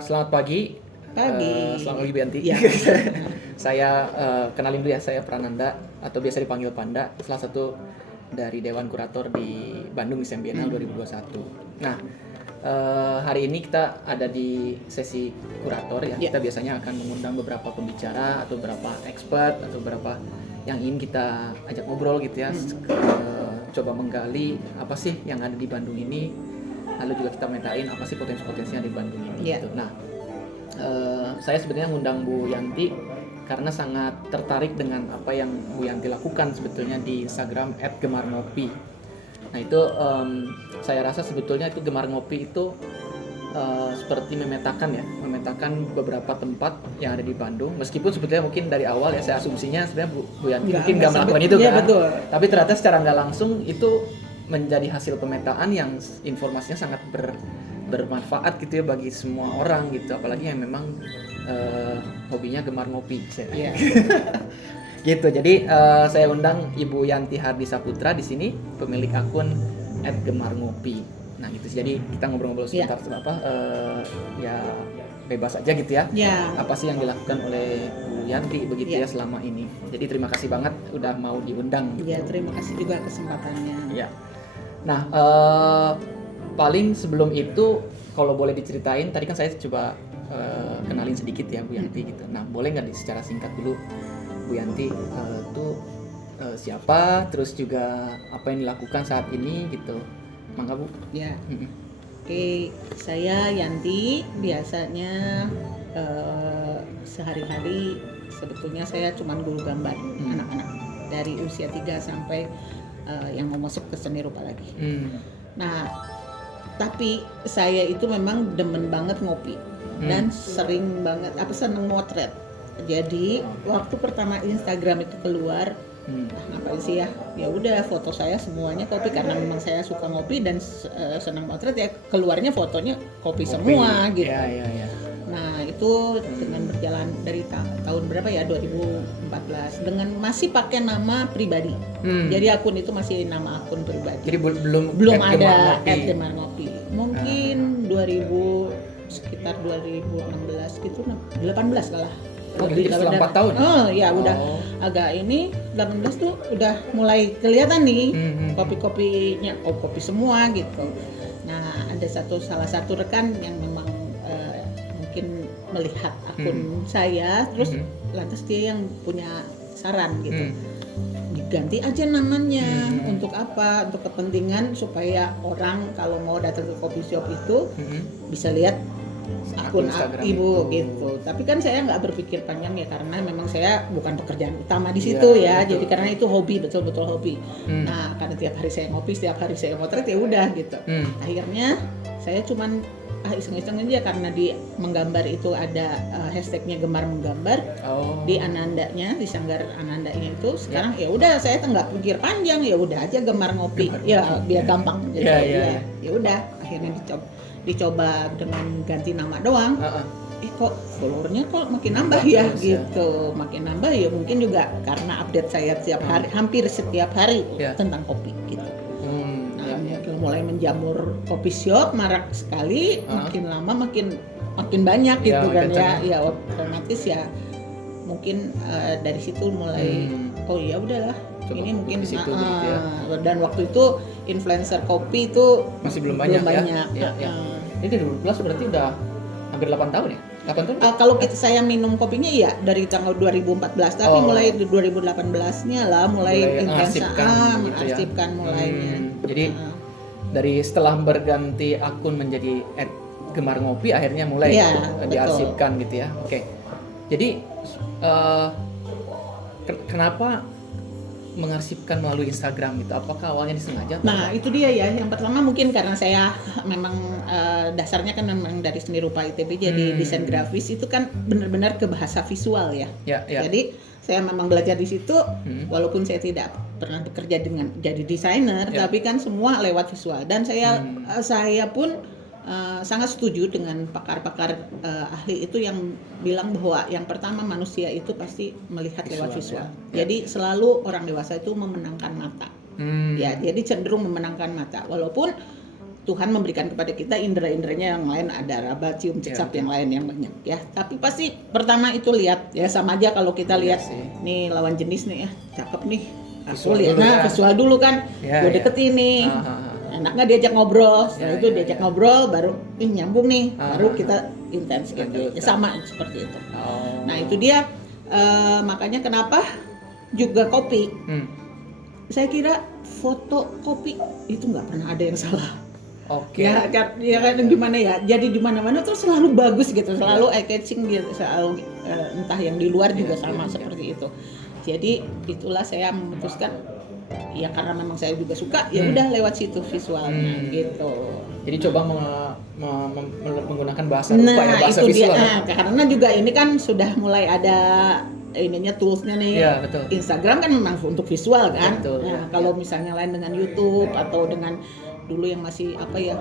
Selamat pagi. Pagi. Selamat pagi Bianti. Ya. Saya kenalin dulu ya, saya Prananda atau biasa dipanggil Panda, salah satu dari Dewan Kurator di Bandung ISEM Biennale 2021. Nah, hari ini kita ada di sesi kurator ya. Ya. Kita biasanya akan mengundang beberapa pembicara atau beberapa expert atau beberapa yang ingin kita ajak ngobrol gitu ya. Coba menggali apa sih yang ada di Bandung ini. Lalu juga kita metain apa sih potensi-potensinya di Bandung ini gitu. Nah, saya sebenarnya ngundang Bu Yanti karena sangat tertarik dengan apa yang Bu Yanti lakukan sebetulnya di Instagram @gemarngopi. Nah itu saya rasa sebetulnya itu Gemar Ngopi itu seperti memetakan beberapa tempat yang ada di Bandung. Meskipun sebetulnya mungkin dari awal ya saya asumsinya sebenarnya Bu Yanti mungkin nggak melakukan itu ya, kan. Betul. Tapi ternyata secara nggak langsung itu menjadi hasil pemetaan yang informasinya sangat bermanfaat gitu ya bagi semua orang gitu, apalagi yang memang hobinya gemar ngopi. Yeah. Gitu. Jadi saya undang Ibu Yanti Hardi Saputra di sini, pemilik akun @gemarngopi. Nah gitu. Jadi kita ngobrol-ngobrol sebentar ya bebas aja gitu ya. Apa sih yang dilakukan oleh Bu Yanti begitu ya selama ini. Jadi terima kasih banget udah mau diundang. Iya, terima kasih juga kesempatannya. Ya. Nah, paling sebelum itu kalau boleh diceritain, tadi kan saya coba kenalin sedikit ya Bu Yanti gitu. Nah, boleh nggak secara singkat dulu Bu Yanti siapa, terus juga apa yang dilakukan saat ini gitu. Mangga Bu. Ya. Oke, saya Yanti. Biasanya sehari-hari sebetulnya saya cuma guru gambar anak-anak dari usia 3 sampai yang mau masuk ke seni rupa lagi. Nah, tapi saya itu memang demen banget ngopi dan sering banget seneng motret. Jadi waktu pertama Instagram itu keluar, ngapain sih ya? Ya udah foto saya semuanya kopi karena memang saya suka ngopi dan senang motret ya, keluarnya fotonya kopi semua gitu. Ya. Nah itu dengan berjalan dari tahun berapa ya, 2014 dengan masih pakai nama pribadi. Jadi akun itu masih nama akun pribadi. Jadi belum ada @gemarngopi. Mungkin sekitar 2016 gitu, 18 kalah. Jadi setelah 4 tahun? Udah agak ini 18 tuh udah mulai kelihatan nih kopi-kopinya, kopi semua gitu. Nah ada salah satu rekan yang memang mungkin melihat akun saya, terus lantas dia yang punya saran gitu, diganti aja namanya. Untuk apa? Untuk kepentingan supaya orang kalau mau datang ke coffee shop itu bisa lihat akun ibu gitu. Tapi kan saya nggak berpikir panjang ya, karena memang saya bukan pekerjaan utama di situ ya. Betul. Jadi karena itu hobi, betul-betul hobi. Nah karena tiap hari saya ngopi, setiap hari saya motret, ya udah gitu. Akhirnya saya cuman iseng-iseng aja, karena di menggambar itu ada hashtagnya Gemar Menggambar di Anandanya, di sanggar Anandanya itu. Sekarang ya udah saya nggak pikir panjang, ya udah aja Gemar Ngopi, biar gampang. Ya udah akhirnya dicoba dengan ganti nama doang. Kok followernya kok makin nambah ya gitu. Makin nambah ya mungkin juga karena update saya setiap hari, hampir setiap hari tentang kopi gitu. Mulai menjamur kopi shop, marak sekali, makin lama makin banyak gitu kan ya otomatis ya mungkin dari situ mulai ya udahlah ini mungkin situ, gitu ya. Dan waktu itu influencer kopi itu masih belum banyak. Ini 2012 berarti udah hampir 8 tahun ya? 8 tahun? Kalau saya minum kopinya ya dari tanggal 2014, tapi mulai 2018-nya lah mulai mengarsipkan mulainya. Jadi dari setelah berganti akun menjadi @gemarngopi akhirnya mulai diarsipkan gitu ya. Oke. Jadi kenapa mengarsipkan melalui Instagram gitu? Apakah awalnya disengaja? Nah itu dia ya. Yang pertama mungkin karena saya memang dasarnya kan memang dari seni rupa ITB, jadi desain grafis itu kan benar-benar ke bahasa visual ya. Jadi saya memang belajar di situ, walaupun saya tidak pernah bekerja dengan jadi desainer, tapi kan semua lewat visual. Dan saya pun sangat setuju dengan pakar-pakar ahli itu yang bilang bahwa yang pertama manusia itu pasti melihat lewat visual. Jadi selalu orang dewasa itu memenangkan mata. Ya, jadi cenderung memenangkan mata. Walaupun Tuhan memberikan kepada kita indera-inderanya yang lain, ada raba, cium, cecap, yang lain yang banyak ya. Tapi pasti pertama itu lihat ya, sama aja kalau kita lihat nih lawan jenis nih ya, cakep nih. Aku lihat visual dulu kan, gue deketin nih. Enak nggak diajak ngobrol, setelah itu diajak ngobrol baru nyambung nih, baru kita intens gitu. Ya, sama seperti itu. Nah itu dia makanya kenapa juga kopi. Saya kira foto kopi itu nggak pernah ada yang salah. Ya kan gimana ya? Jadi di mana-mana tuh selalu bagus gitu, selalu eye catching gitu, selalu entah yang di luar juga sama seperti itu. Jadi itulah saya memutuskan ya karena memang saya juga suka, ya udah lewat situ visualnya gitu. Jadi coba menggunakan bahasa rupa ya, bahasa itu visual. Dia. Karena juga ini kan sudah mulai ada ininya toolsnya nih. Betul. Instagram kan memang untuk visual kan. Betul, nah kalau misalnya lain dengan YouTube atau dengan dulu yang masih apa ya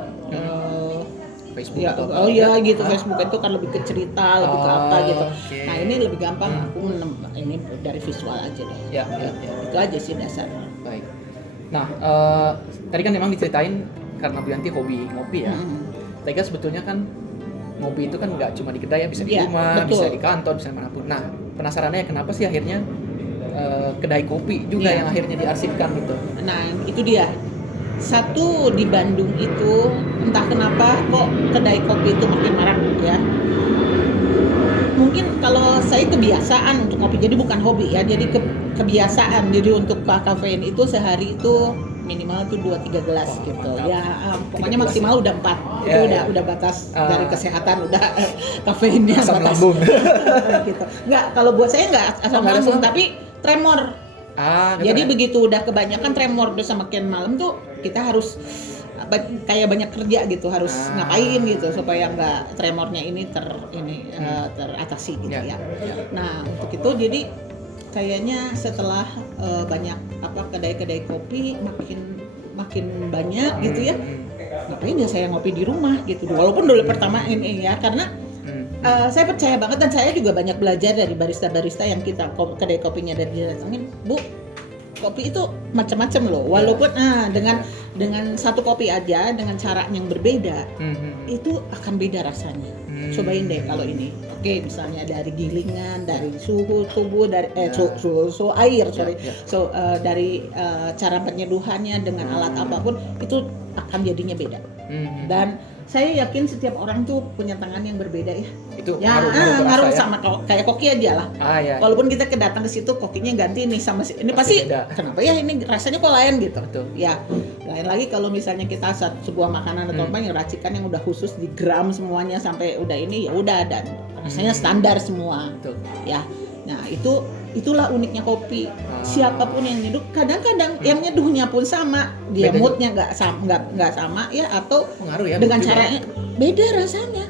Facebook ya, atau gitu. Facebook itu kan lebih ke cerita, lebih ke apa gitu. Nah ini lebih gampang aku ini dari visual aja deh. Ya. Itu aja sih dasar. Baik. Nah tadi kan memang diceritain karena Bu Yanti hobi ngopi ya. Tapi kan sebetulnya kan ngopi itu kan nggak cuma di kedai ya, bisa di rumah, bisa di kantor, bisa manapun. Nah penasarannya kenapa sih akhirnya kedai kopi juga yang akhirnya diarsipkan gitu? Nah itu dia. Satu di Bandung itu entah kenapa kok kedai kopi itu makin marak ya. Mungkin kalau saya kebiasaan untuk kopi, jadi bukan hobi ya, jadi kebiasaan. Jadi untuk kafein itu sehari itu minimal tuh 2-3 gelas gitu. Ya pokoknya maksimal udah 4. Itu udah batas dari kesehatan, udah kafeinnya asam batas. lambung. Gitu. Enggak, kalau buat saya enggak asam lambung, tapi tremor. Jadi begitu udah kebanyakan tremor, udah semakin malam tuh kita harus kayak banyak kerja gitu, harus ngapain gitu supaya nggak tremornya ini teratasi gitu ya. Nah untuk itu jadi kayaknya setelah banyak kedai-kedai kopi makin banyak gitu ya, ngapain ya saya ngopi di rumah gitu. Walaupun dulu pertama ini ya karena saya percaya banget dan saya juga banyak belajar dari barista-barista yang kita kedai kopinya dari datangin, Bu, kopi itu macam-macam loh. Walaupun dengan satu kopi aja dengan cara yang berbeda, itu akan beda rasanya. Cobain deh kalau ini. Oke, misalnya dari gilingan, dari suhu tubuh, dari suhu air, dari cara penyeduhannya dengan alat apapun itu akan jadinya beda. Dan saya yakin setiap orang tuh punya tangan yang berbeda ya. Itu ngaruh sama kayak koki aja lah. Walaupun kita datang ke situ kokinya ganti nih sama ini pasti beda. Kenapa ya ini rasanya kok lain gitu. Betul. Ya. Lain lagi kalau misalnya kita sebuah makanan atau apa yang racikan yang udah khusus di gram semuanya sampai udah ini ya udah dan rasanya standar semua. Betul. Ya. Nah, itulah uniknya kopi. Siapapun yang nyeduh, kadang-kadang yang nyeduhnya pun sama, dia moodnya nggak sama ya, atau dengan caranya beda rasanya.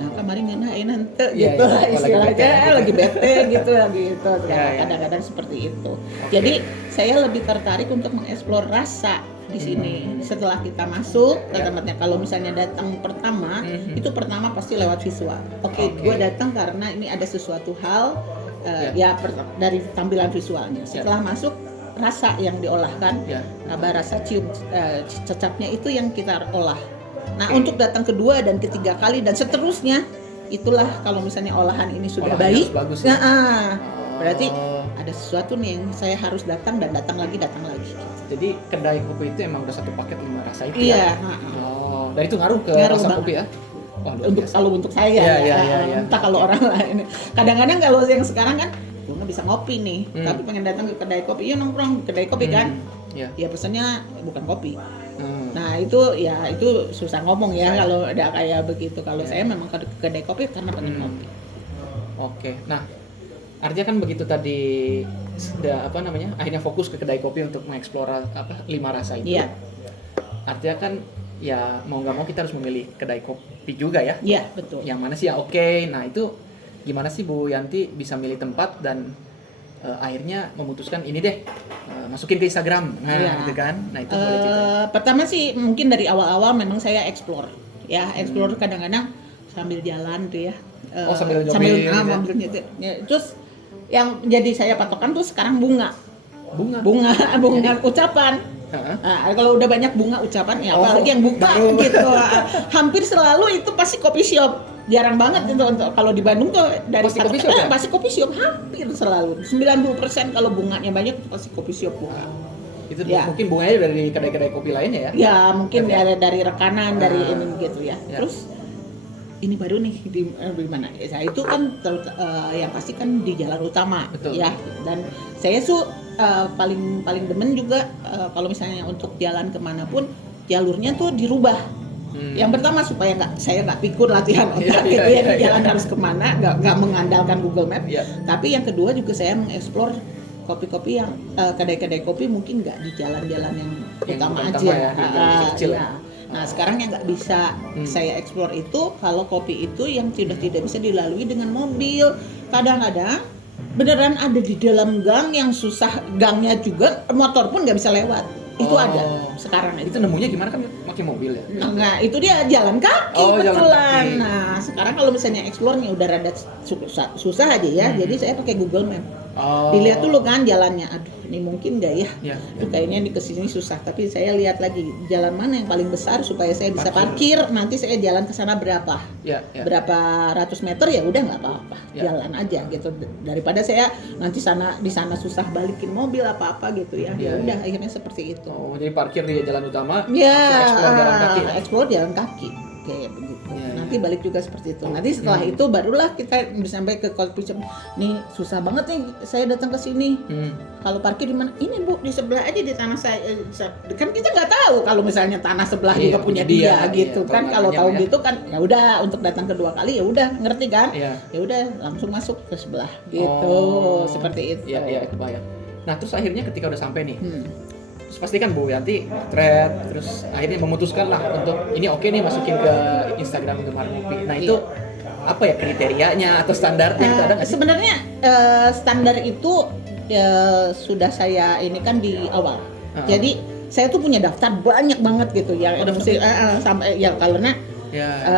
Nah kemarin nanti gitu lah istilahnya lagi bete gitu gitu. Kadang-kadang seperti itu. Jadi saya lebih tertarik untuk mengeksplor rasa di sini. Setelah kita masuk ke tempatnya, kalau misalnya datang pertama, itu pertama pasti lewat visual. Oke, gue datang karena ini ada sesuatu hal. Dari tampilan visualnya. Setelah masuk rasa yang diolahkan, rasa cium cecapnya itu yang kita olah. Nah untuk datang kedua dan ketiga kali dan seterusnya, itulah kalau misalnya olahan ini sudah baik, bagus, ya? Berarti ada sesuatu nih yang saya harus datang lagi. Jadi kedai kopi itu emang udah satu paket 5 rasa itu ya? Dan itu ngaruh ke rasa kopi ya? Kalau untuk saya entah kalau orang lain. Kadang-kadang kalau yang sekarang kan gue nggak bisa ngopi nih, tapi pengen datang ke kedai kopi, nongkrong ke kedai kopi kan, ya pesannya bukan kopi. Nah itu susah ngomong ya kalau ada kayak begitu. Kalau saya memang ke kedai kopi karena pengen ngopi. Oke, nah artinya kan begitu tadi akhirnya fokus ke kedai kopi untuk mengeksplor 5 rasa itu. Artinya kan ya mau nggak mau kita harus memilih kedai kopi juga ya. Iya betul. Yang mana sih yang oke. Nah itu gimana sih Bu Yanti bisa milih tempat dan akhirnya memutuskan ini deh masukin ke Instagram. Gitu kan. Nah itu boleh cerita. Pertama sih mungkin dari awal-awal memang saya explore kadang-kadang sambil jalan tuh ya. Sambil nyetir. Terus yang jadi saya patokan tuh sekarang bunga ucapan. Nah, kalau udah banyak bunga ucapan ya apalagi yang buka gitu. Hampir selalu itu pasti kopi shop. Jarang banget itu untuk kalau di Bandung tuh dari Pasti kopi shop ya? pasti kopi shop hampir selalu. 90% kalau bunganya banyak itu pasti kopi shop buka. Itu Ya. mungkin bunganya dari kedai-kedai kopi lainnya ya? Ya mungkin Berarti dari rekanan dari Ah. ini gitu ya. Ya. Terus ini baru nih di mana? Ya, itu kan yang pasti kan di jalan utama. Betul. Ya. Dan saya paling demen juga kalau misalnya untuk jalan kemanapun jalurnya tuh dirubah. Yang pertama supaya saya nggak pikun latihan otak gitu ya di jalan harus kemana, nggak mengandalkan Google Map. Iya. Tapi yang kedua juga saya mengeksplor kopi-kopi yang kedai-kedai kopi mungkin nggak di jalan-jalan yang utama aja. ya, di jalan kecil Iya. Nah sekarang yang nggak bisa saya eksplor itu kalau kopi itu yang tidak bisa dilalui dengan mobil. Kadang-kadang beneran ada di dalam gang yang susah, gangnya juga motor pun nggak bisa lewat. Itu ada sekarang Itu nemunya gimana kan pakai mobil ya? Nah, itu dia jalan kaki Jalan betulan. kaki. Nah, sekarang kalau misalnya explore-nya udah rada susah aja ya. Jadi saya pakai Google Map. Dilihat dulu kan jalannya. Aduh, ini mungkin nggak ya? Ya. Aduh, kayaknya di kesini susah. Tapi saya lihat lagi jalan mana yang paling besar supaya saya bisa parkir. Nanti saya jalan ke sana berapa? Ya. Berapa ratus meter ya udah nggak apa-apa. Ya. Jalan aja gitu. Daripada saya nanti di sana susah balikin mobil apa-apa gitu ya. Ya udah akhirnya seperti itu. Jadi parkir di jalan utama, Ya, explore jalan kaki. explore jalan kaki kayak begitu. Ya, Nanti balik juga seperti itu. Nanti setelah itu barulah kita bisa sampai ke coffee shop. Nih susah banget nih saya datang ke sini. Kalau parkir di mana? Ini Bu di sebelah aja di tanah saya. Kan kita nggak tahu kalau misalnya tanah sebelah juga punya dia gitu kan. Kalau tahu gitu kan ya udah untuk datang kedua kali ya udah ngerti kan? Ya udah langsung masuk ke sebelah gitu. Seperti itu. Iya, itu bayang. Nah, terus akhirnya ketika udah sampai nih. Terus pasti kan Bu Yanti thread, terus akhirnya memutuskan lah untuk ini oke nih masukin ke Instagram Gemar Ngopi. Nah itu apa ya kriterianya atau standarnya itu ada nggak sih? Sebenarnya standar itu sudah saya ini kan di awal. Jadi saya tuh punya daftar banyak banget gitu ya. Sampai ya karena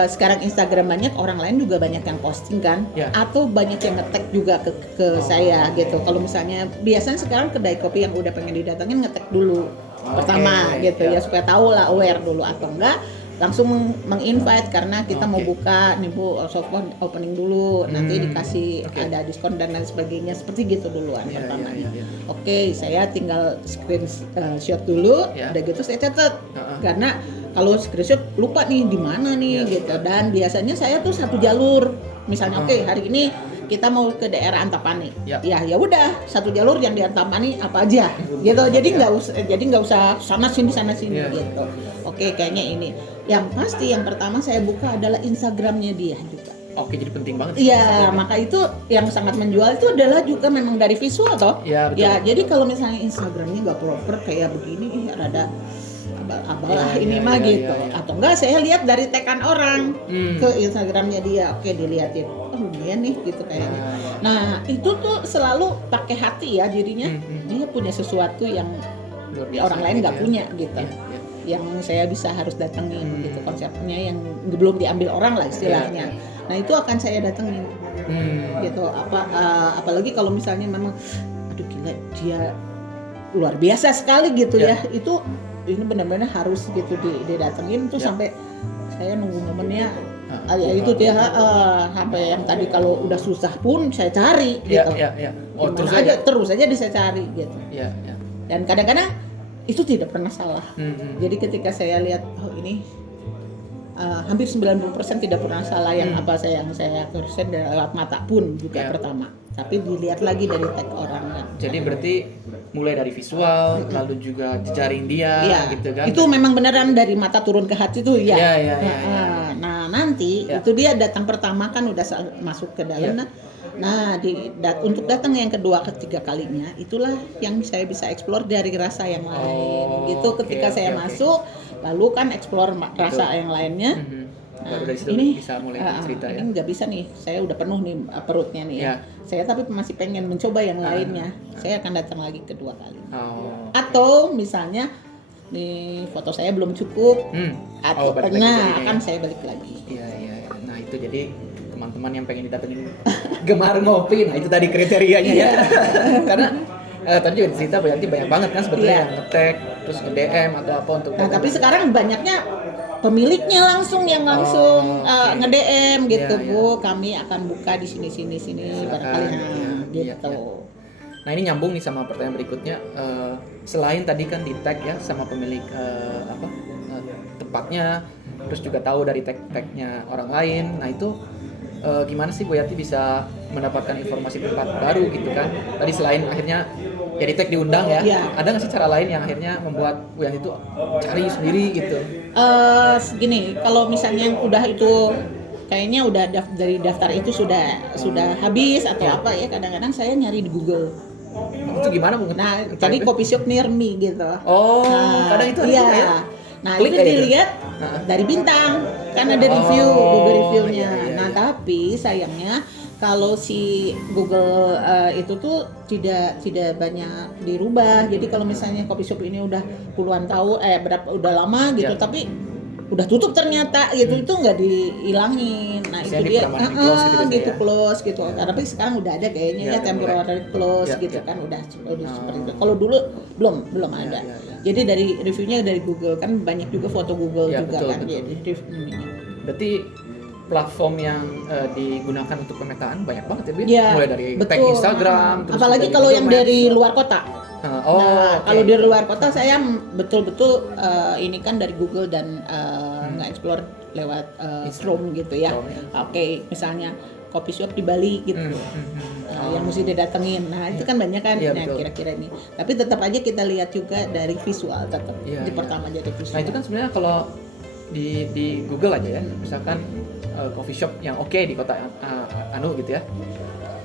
sekarang Instagram banyak, orang lain juga banyak yang posting kan, atau banyak yang nge-tag juga ke saya gitu. Kalau misalnya biasanya sekarang kedai kopi yang udah pengen didatengin nge-tag dulu pertama gitu ya supaya tahu lah aware dulu atau enggak langsung meng-invite karena kita mau buka nih Bu soft opening dulu nanti dikasih ada diskon dan lain sebagainya seperti gitu duluan pertamanya. Oke, saya tinggal screenshot dulu, udah gitu saya catat karena kalau screenshot lupa nih di mana nih gitu. Dan biasanya saya tuh satu jalur. Misalnya hari ini kita mau ke daerah Antapani. Ya udah satu jalur yang di Antapani apa aja gitu. Jadi nggak usah sana sini gitu. Oke, kayaknya ini. Yang pasti yang pertama saya buka adalah Instagramnya dia juga. Oke, jadi penting banget. Iya, maka itu yang sangat menjual itu adalah juga memang dari visual toh. Iya, betul. Ya, jadi kalau misalnya Instagramnya nggak proper kayak begini, rada abal lah ini mah gitu. Atau enggak saya lihat dari tekan orang ke Instagramnya dia. Oke, dilihatin. Oh, lumayan nih gitu kayaknya. Nah, itu tuh selalu pakai hati ya dirinya. Dia punya sesuatu yang orang lain nggak punya gitu. Yang saya bisa harus datengin gitu konsepnya yang belum diambil orang lah istilahnya. Nah, itu akan saya datengin. Gitu. Apalagi kalau misalnya memang aduh gila dia luar biasa sekali gitu ya. Itu ini benar-benar harus gitu didatengin tuh sampai saya nunggu momennya ya itu dia sampai yang tadi kalau udah susah pun saya cari gitu. Oh, terus aja saya cari gitu. Dan kadang-kadang itu tidak pernah salah. Jadi ketika saya lihat ini hampir 90% tidak pernah salah yang yang saya tuliskan dalam mata pun juga pertama. Tapi dilihat lagi dari tag orang kan. Jadi berarti mulai dari visual, lalu juga jejaring dia gitu kan. Itu memang beneran dari mata turun ke hati tuh ya. Nah, nanti itu dia datang pertama kan udah masuk ke dalam. Nah, untuk datang yang kedua ketiga kalinya itulah yang saya bisa explore dari rasa yang lain. Gitu ketika saya masuk lalu kan explore rasa yang lainnya. Baru dari situ ini bisa mulai cerita ya. Ini nggak bisa nih, saya udah penuh nih perutnya nih ya. Saya tapi masih pengen mencoba yang lainnya. Saya akan datang lagi kedua kali. Atau misalnya nih foto saya belum cukup, atau akan saya balik lagi. Iya. Nah itu jadi teman-teman yang pengen didatengin Gemar Ngopi, nah itu tadi kriterianya ya. Karena Tadi juga cerita berarti banyak banget kan sebetulnya Iya. yang nge-tag terus nge-DM atau apa untuk Nah, tapi sekarang banyaknya pemiliknya langsung yang langsung oke. nge-DM gitu, Iya, Bu, kami akan buka di sini Silakan, barangkali iya, iya, gitu. iya. Nah ini nyambung nih sama pertanyaan berikutnya. Selain tadi kan di tag ya sama pemilik tempatnya, terus juga tahu dari tag-tagnya orang lain. Nah itu gimana sih Bu Yati bisa mendapatkan informasi tempat baru gitu kan? Tadi selain akhirnya ya di tag diundang ya, Iya. ada nggak sih cara lain yang akhirnya membuat Bu Yati itu cari sendiri gitu? Segini, kalau misalnya yang udah itu kayaknya udah dari daftar itu sudah habis atau Ya. apa ya, kadang-kadang saya nyari di Google. Itu gimana Bu? Nah, Cari cari itu? coffee shop near me gitu. Oh, Nah, kadang itu ada iya. juga ya? Nah, Klik itu aja itu? dilihat Heeh. dari bintang, kan ada review, Oh, Google reviewnya. iya, iya, Nah, iya. tapi sayangnya kalau si Google itu tuh tidak banyak dirubah. Jadi kalau misalnya coffee shop ini udah puluhan tahun, udah lama gitu, Iya. tapi udah tutup ternyata gitu, itu nggak dihilangin. Nah, Misalnya itu di dia peramahan close gitu biasanya gitu ya? close gitu. Tapi sekarang udah ada kayaknya Iya, ya udah temporary close Iya, gitu iya. kan, udah Oh. seperti itu. Kalau dulu belum Iya, ada. iya, iya. Jadi dari reviewnya dari Google, kan banyak juga foto Google Iya, juga betul, kan. betul. Jadi ininya. Berarti platform yang digunakan untuk pemetaan banyak banget ya Bu? Iya, Mulai dari tag betul. Instagram, terus Apalagi dari kalau Google yang Maps. dari luar kota. Oh, Nah, oke. kalau di luar kota saya betul-betul ini kan dari Google dan nge-explore lewat Chrome gitu ya. Chrome, ya. Oke, misalnya coffee shop di Bali gitu. Yang mesti didatengin. Nah, itu kan banyak kan. Iya, Nah, betul. kira-kira ini. Tapi tetap aja kita lihat juga dari visual tetap. Iya, Di iya. pertama jadi visual. Nah itu kan sebenarnya kalau di Google aja ya, misalkan coffee shop yang oke di kota anu gitu ya.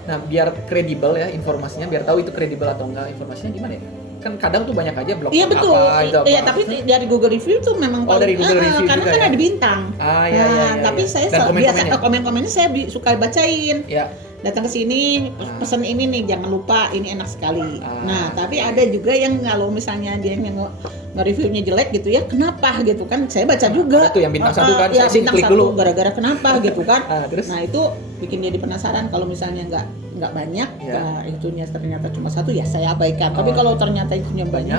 Nah biar kredibel ya informasinya, biar tahu itu kredibel atau enggak informasinya gimana ya? Kan kadang tuh banyak aja blog Iya betul. apa itu apa. Iya, tapi dari Google Review tuh memang Oh, dari Google Review karena juga kan ya? ada bintang. Ah, iya, iya, iya, Tapi iya. saya Dan komen-komennya? biasa komen-komennya saya suka bacain. Ya. Datang ke sini pesen ini nih, jangan lupa ini enak sekali. Ah. Nah, tapi ada juga yang kalau misalnya dia nge-reviewnya jelek gitu ya, kenapa gitu kan? Saya baca juga. Ada tuh yang bintang satu kan, ya, saya sih bintang klik satu dulu. gara-gara kenapa gitu kan. Terus? Nah, itu bikin dia penasaran. Kalau misalnya nggak banyak, Ya. itunya ternyata cuma satu ya saya abaikan. Tapi Oh. kalau ternyata itunya banyak,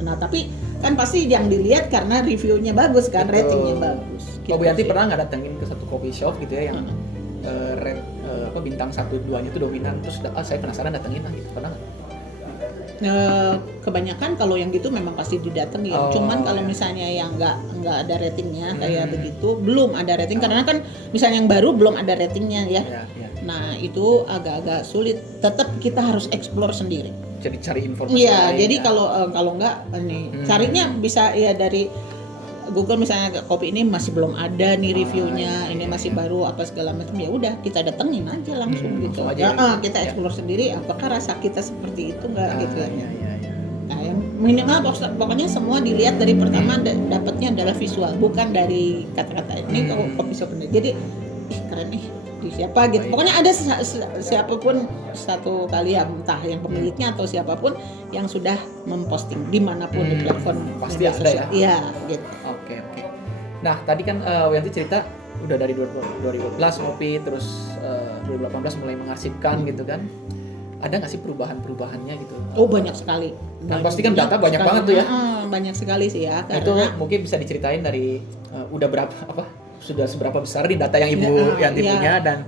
nah tapi kan pasti yang dilihat karena reviewnya bagus kan, Betul. ratingnya bagus. Kalau Bu Gitu Yanti sih. pernah nggak datengin ke satu coffee shop gitu ya yang bintang 1-2-nya itu dominan, terus saya penasaran datengin lah gitu, pernah nggak? Kebanyakan kalau yang gitu memang pasti didatengin. Oh, Cuman kalau iya. misalnya yang nggak ada ratingnya kayak begitu, belum ada rating karena kan misalnya yang baru belum ada ratingnya ya. Ya, ya. Nah itu agak-agak sulit. Tetap kita harus explore sendiri. Jadi cari informasi Iya, lain, jadi ya. kalau nggak ini carinya bisa ya dari Google misalnya kopi ini masih belum ada nih reviewnya, ini masih baru apa segala macam, ya udah kita datengin aja langsung gitu. langsung aja Ya, ya. kita explore sendiri apakah rasa kita seperti itu nggak gitu ya. Iya, iya, iya. Nah, yang minimal pokoknya semua dilihat dari pertama dapatnya adalah visual, bukan dari kata-kata ini kopi shop ini. Jadi keren nih di siapa gitu. Baik. Pokoknya ada siapapun satu kali ya, entah yang pemiliknya atau siapapun yang sudah memposting dimanapun di platform Pasti media ada sosial. ya? Iya, gitu. Oke, oke. Nah, tadi kan Wianti cerita udah dari 2012 ngopi, terus 2018 mulai mengasihkan gitu kan. Ada nggak sih perubahannya gitu? Oh, banyak sekali. Kan pasti kan data banyak banget tuh ya. Banyak sekali sih ya, Nah, itu karena mungkin bisa diceritain dari udah berapa sudah seberapa besar nih data yang Ibu Iya, Yanti iya. punya, dan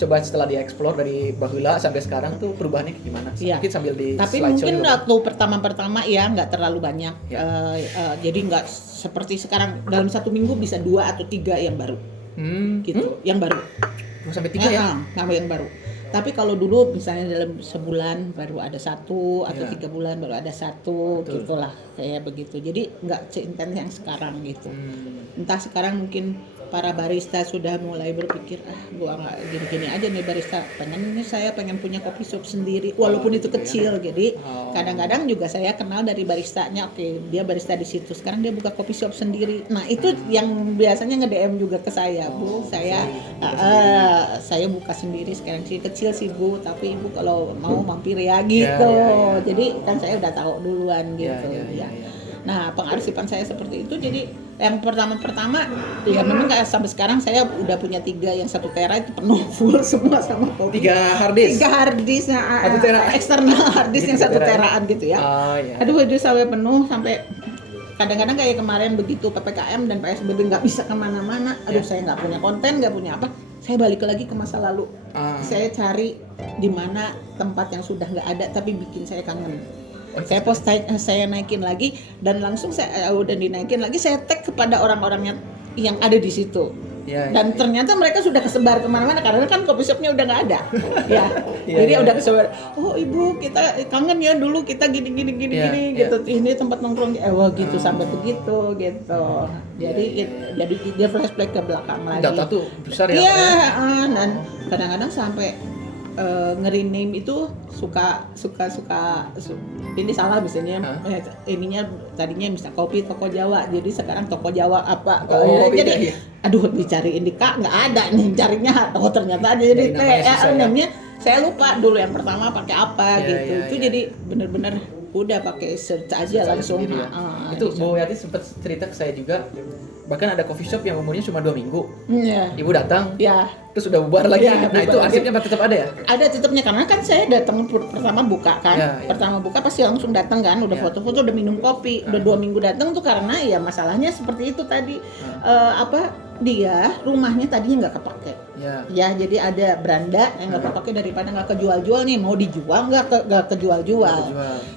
coba setelah dieksplor dari bahula sampai sekarang tuh perubahannya gimana? Iya. Mungkin sambil di tapi slideshow mungkin juga. waktu pertama ya nggak terlalu banyak. Ya. Jadi nggak seperti sekarang dalam 1 minggu bisa 2 atau 3 yang baru gitu, yang baru. 2 sampai 3 ya? Nama yang baru. Tapi kalau dulu misalnya dalam sebulan baru ada 1 atau Iya. 3 bulan baru ada 1 Betul. gitulah kayak begitu. Jadi nggak seintens yang sekarang gitu. Hmm. Entah sekarang mungkin para barista sudah mulai berpikir, gua nggak gini-gini aja nih barista, saya pengen punya coffee shop sendiri walaupun itu gitu ya. kecil. Jadi Oh. kadang-kadang juga saya kenal dari baristanya, oke dia barista di situ, sekarang dia buka coffee shop sendiri. Nah itu yang biasanya nge-DM juga ke saya, Bu, saya buka sendiri sekarang sih, kecil sih Bu, tapi Ibu kalau mau mampir ya gitu. ya. Jadi kan saya udah tahu duluan gitu Iya, iya, ya. iya. Nah, pengarsipan saya seperti itu, jadi Yang pertama ya memang kayak sampai sekarang saya udah punya 3 yang 1 tera itu penuh full semua sama kopi. 3 harddisk. 3 harddisk, 1 tera. eksternal harddisk yang 1 tera. teraan gitu ya. Oh, iya. Aduh itu sampai penuh, sampai kadang-kadang kayak kemarin begitu PPKM dan PSBB nggak bisa kemana-mana. Aduh saya nggak punya konten, nggak punya apa. Saya balik lagi ke masa lalu. Saya cari di mana tempat yang sudah nggak ada tapi bikin saya kangen. Saya saya naikin lagi dan langsung saya udah dinaikin lagi, saya tag kepada orang-orangnya yang ada di situ. Dan ternyata mereka sudah kesebar kemana-mana karena kan coffee shopnya udah nggak ada. Jadi udah kesebar. Oh ibu kita kangen ya dulu kita gini gitu. Ini tempat nongkrong. Wah gitu sampai begitu gitu. Jadi jadi dia flashback ke belakang lagi. Data tuh besar ya. Iya, dan kadang-kadang sampai nge-rename itu suka ini salah misalnya ininya tadinya misalnya kopi toko Jawa jadi sekarang toko Jawa apa jadi aduh dicariin di Kak nggak ada nih carinya ternyata ada jadi namanya saya lupa dulu yang pertama pakai apa gitu jadi bener-bener udah pakai search aja langsung itu Bu Yati sempat cerita ke saya juga bahkan ada coffee shop yang umurnya cuma 2 minggu. Ibu datang, terus udah bubar lagi. Nah itu arsipnya tetap ada ya? Ada tetapnya karena kan saya datang pertama buka kan, pertama buka pasti langsung datang kan, udah foto-foto, udah minum kopi, udah 2 minggu datang tuh karena ya masalahnya seperti itu tadi dia rumahnya tadinya nggak kepake. Ya jadi ada beranda yang nggak kepake daripada nggak kejual-jual nih mau dijual nggak kejual-jual.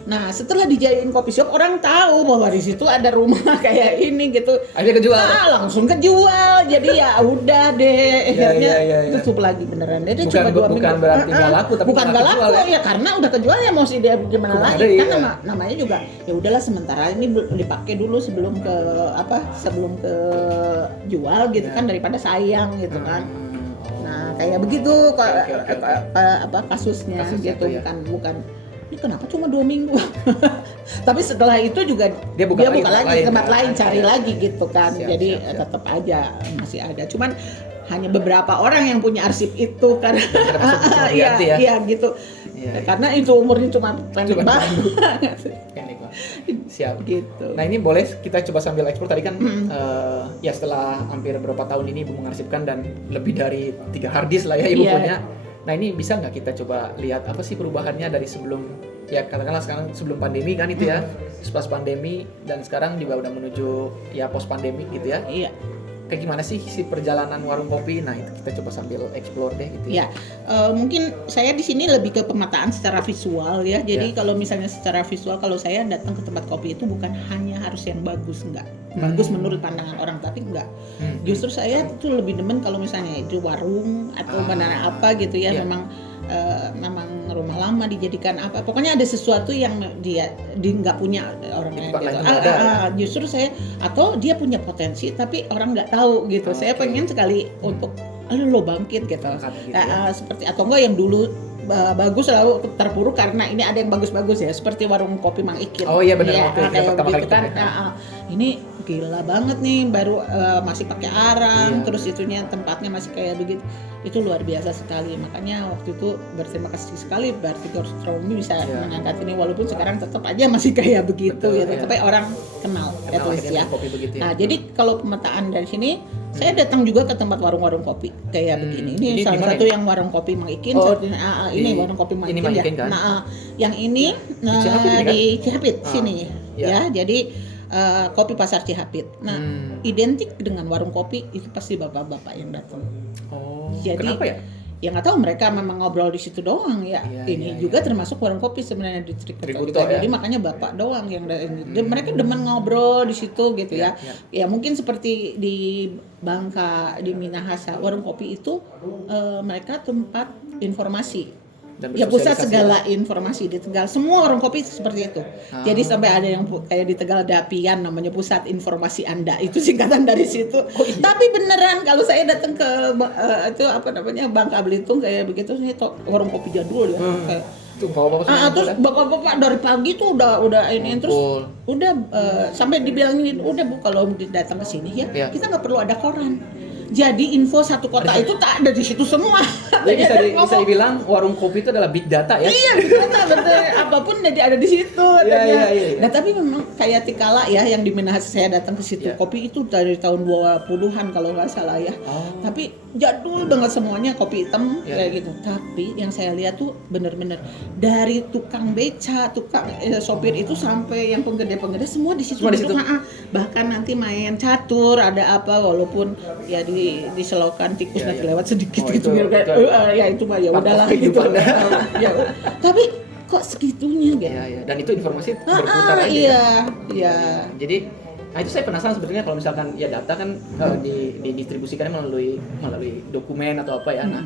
Nah setelah dijadiin kopi shop orang tahu bahwa di situ ada rumah kayak ini gitu. Akhirnya kejual. Langsung kejual. Jadi ya udah deh akhirnya tutup lagi beneran. Dia bukan, cuma 2 minggu. Bukan berarti nggak laku tapi bukan nggak laku ya karena udah kejual ya mau sih dia gimana lagi kan namanya juga ya udahlah sementara ini dipakai dulu sebelum ke jual gitu kan daripada sayang gitu kan. Nah kayak begitu kasusnya gitu bukan ini kenapa cuma 2 minggu tapi setelah itu juga dia buka lagi tempat lain cari lagi gitu kan jadi tetap aja masih ada cuman hanya beberapa orang yang punya arsip itu karena iya gitu karena itu umurnya cuma pendek banget. Siap. Gitu. Nah ini boleh kita coba sambil eksplor tadi kan ya setelah hampir berapa tahun ini Ibu mengarsipkan dan lebih dari 3 harddisk lah ya Ibu punya. Nah ini bisa nggak kita coba lihat apa sih perubahannya dari sebelum ya katakanlah sekarang sebelum pandemi kan itu ya, pas pandemi dan sekarang juga udah menuju ya post pandemi gitu ya. Iya. Kayak gimana sih si perjalanan warung kopi? Nah itu kita coba sambil explore deh gitu ya. Mungkin saya di sini lebih ke pemetaan secara visual ya. Jadi kalau misalnya secara visual kalau saya datang ke tempat kopi itu bukan hanya harus yang bagus enggak. Bagus menurut pandangan orang tapi enggak. Justru saya tuh lebih demen kalau misalnya itu warung atau mana apa gitu ya memang rumah lama dijadikan apa pokoknya ada sesuatu yang dia nggak punya orang lain gitu. Justru saya atau dia punya potensi tapi orang nggak tahu gitu. Saya pengen sekali untuk lo bangkit gitu. Seperti atau enggak yang dulu bagus lalu terpuruk karena ini ada yang bagus-bagus ya seperti warung kopi Mang Ikin. Oh iya benar ya, kayak begitu kan. Ini gila banget nih baru masih pakai arang terus itunya tempatnya masih kayak begitu. Itu luar biasa sekali. Makanya waktu itu berterima kasih sekali berarti Gastronomi bisa mengangkat ini walaupun sekarang tetap aja masih kayak begitu gitu. Tapi orang kenal ya tulis ya. Nah, jadi kalau pemetaan dari sini saya datang juga ke tempat warung-warung kopi kayak begini. Ini salah satu yang warung kopi Mang Ikin. Ini warung kopi Mang Ikin ya. Kan? Nah, yang ini di Cihapit sini ya. Jadi kopi Pasar Cihapit. Nah, identik dengan warung kopi itu pasti bapak-bapak yang datang. Jadi, kenapa ya? Ya nggak tahu mereka memang ngobrol di situ doang ya. Ini juga termasuk warung kopi sebenarnya di Trikuto. Jadi makanya bapak doang yang mereka demen ngobrol di situ gitu ya. Ya mungkin seperti di Bangka, di Minahasa, warung kopi itu mereka tempat informasi. Ya pusat segala informasi di Tegal. Semua warung kopi seperti itu. Jadi sampai ada yang kayak di Tegal ada Pian namanya Pusat Informasi Anda. Itu singkatan dari situ. Tapi beneran kalau saya datang ke itu apa namanya Bangka Belitung kayak begitu nih warung kopi jadul ya. Kayak terus bapak-bapak dari pagi tuh udah ini terus udah sampai dibilangin udah Bu kalau datang ke sini ya kita nggak perlu ada koran. Jadi info satu kota itu tak ada di situ semua. Jadi bisa dibilang warung kopi itu adalah big data ya. Iya, betul. Apapun jadi ada di situ. Iya. Nah, tapi memang kayak Tikala ya yang di Minahasa saya datang ke situ. Kopi itu dari tahun 20-an kalau nggak salah ya. Tapi jadul banget semuanya kopi hitam kayak gitu. Tapi yang saya lihat tuh bener-bener dari tukang beca, tukang sopir itu sampai yang penggede-penggede semua di situ. Bahkan nanti main catur, ada apa walaupun ya diselokan tikus nanti lewat sedikit gitu biar kayak ya itu mah ya udahlah gitu. Ya, tapi kok segitunya gitu. Iya. Dan itu informasi berputar aja. Iya. Jadi itu saya penasaran sebenarnya kalau misalkan ya data kan didistribusikannya melalui dokumen atau apa ya. Nah,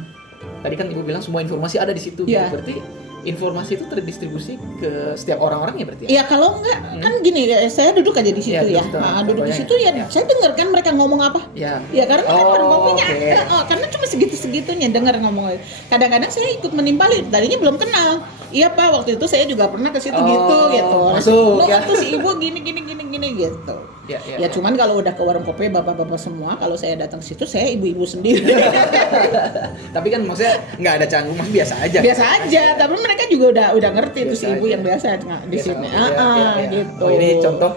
tadi kan Ibu bilang semua informasi ada di situ gitu. Berarti informasi itu terdistribusi ke setiap orang-orang ya berarti ya? Iya, kalau enggak kan gini saya duduk aja di situ ya. Duduk di situ ya. Saya dengar kan mereka ngomong apa. Iya. Ya karena kan warung kopinya karena cuma segitu-segitunya dengar ngomong. Kadang-kadang saya ikut menimpali, tadinya belum kenal. Iya Pak, waktu itu saya juga pernah ke situ gitu. Masuk ya. Tuh si Ibu gini gitu. Ya cuman kalau udah ke warung kopi bapak-bapak semua, kalau saya datang ke situ saya ibu-ibu sendiri. Tapi kan maksudnya nggak ada canggung, mas biasa aja. Biasa aja, tapi mereka juga udah ngerti tuh si ibu yang biasa di sini. Gitu. Ini contoh.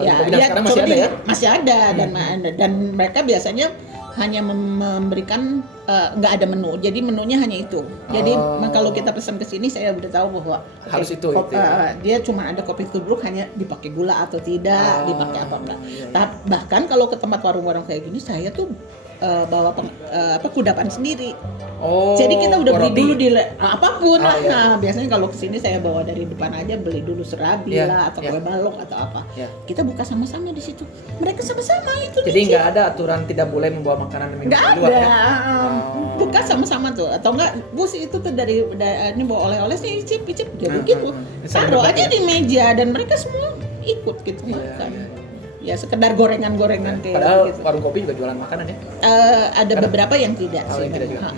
Sekarang masih ada ya? Masih ada dan mereka biasanya hanya memberikan nggak ada menu, jadi menunya hanya itu. Jadi kalau kita pesan ke sini saya udah tahu bahwa harus itu. Dia cuma ada kopi tubruk hanya dipakai gula atau tidak, dipakai apa enggak. Bahkan kalau ke tempat warung-warung kayak gini saya tuh bawa kudapan sendiri. Jadi kita udah beli dulu di apapun. Nah, biasanya kalau kesini saya bawa dari depan aja, beli dulu serabi lah atau kue balok atau apa. Kita buka sama-sama di situ. Mereka sama-sama itu. Jadi nggak ada aturan tidak boleh membawa makanan dan minuman di luar ya? Buka sama-sama tuh. Atau enggak, Bu sih itu tuh dari ini bawa oleh-oleh sih icip dia begitu. Taruh aja di meja dan mereka semua ikut gitu makan. Ya sekedar gorengan-gorengan kayak padahal gitu. Warung kopi juga jualan makanan ya? Ada beberapa yang tidak sih. Yang tidak juga.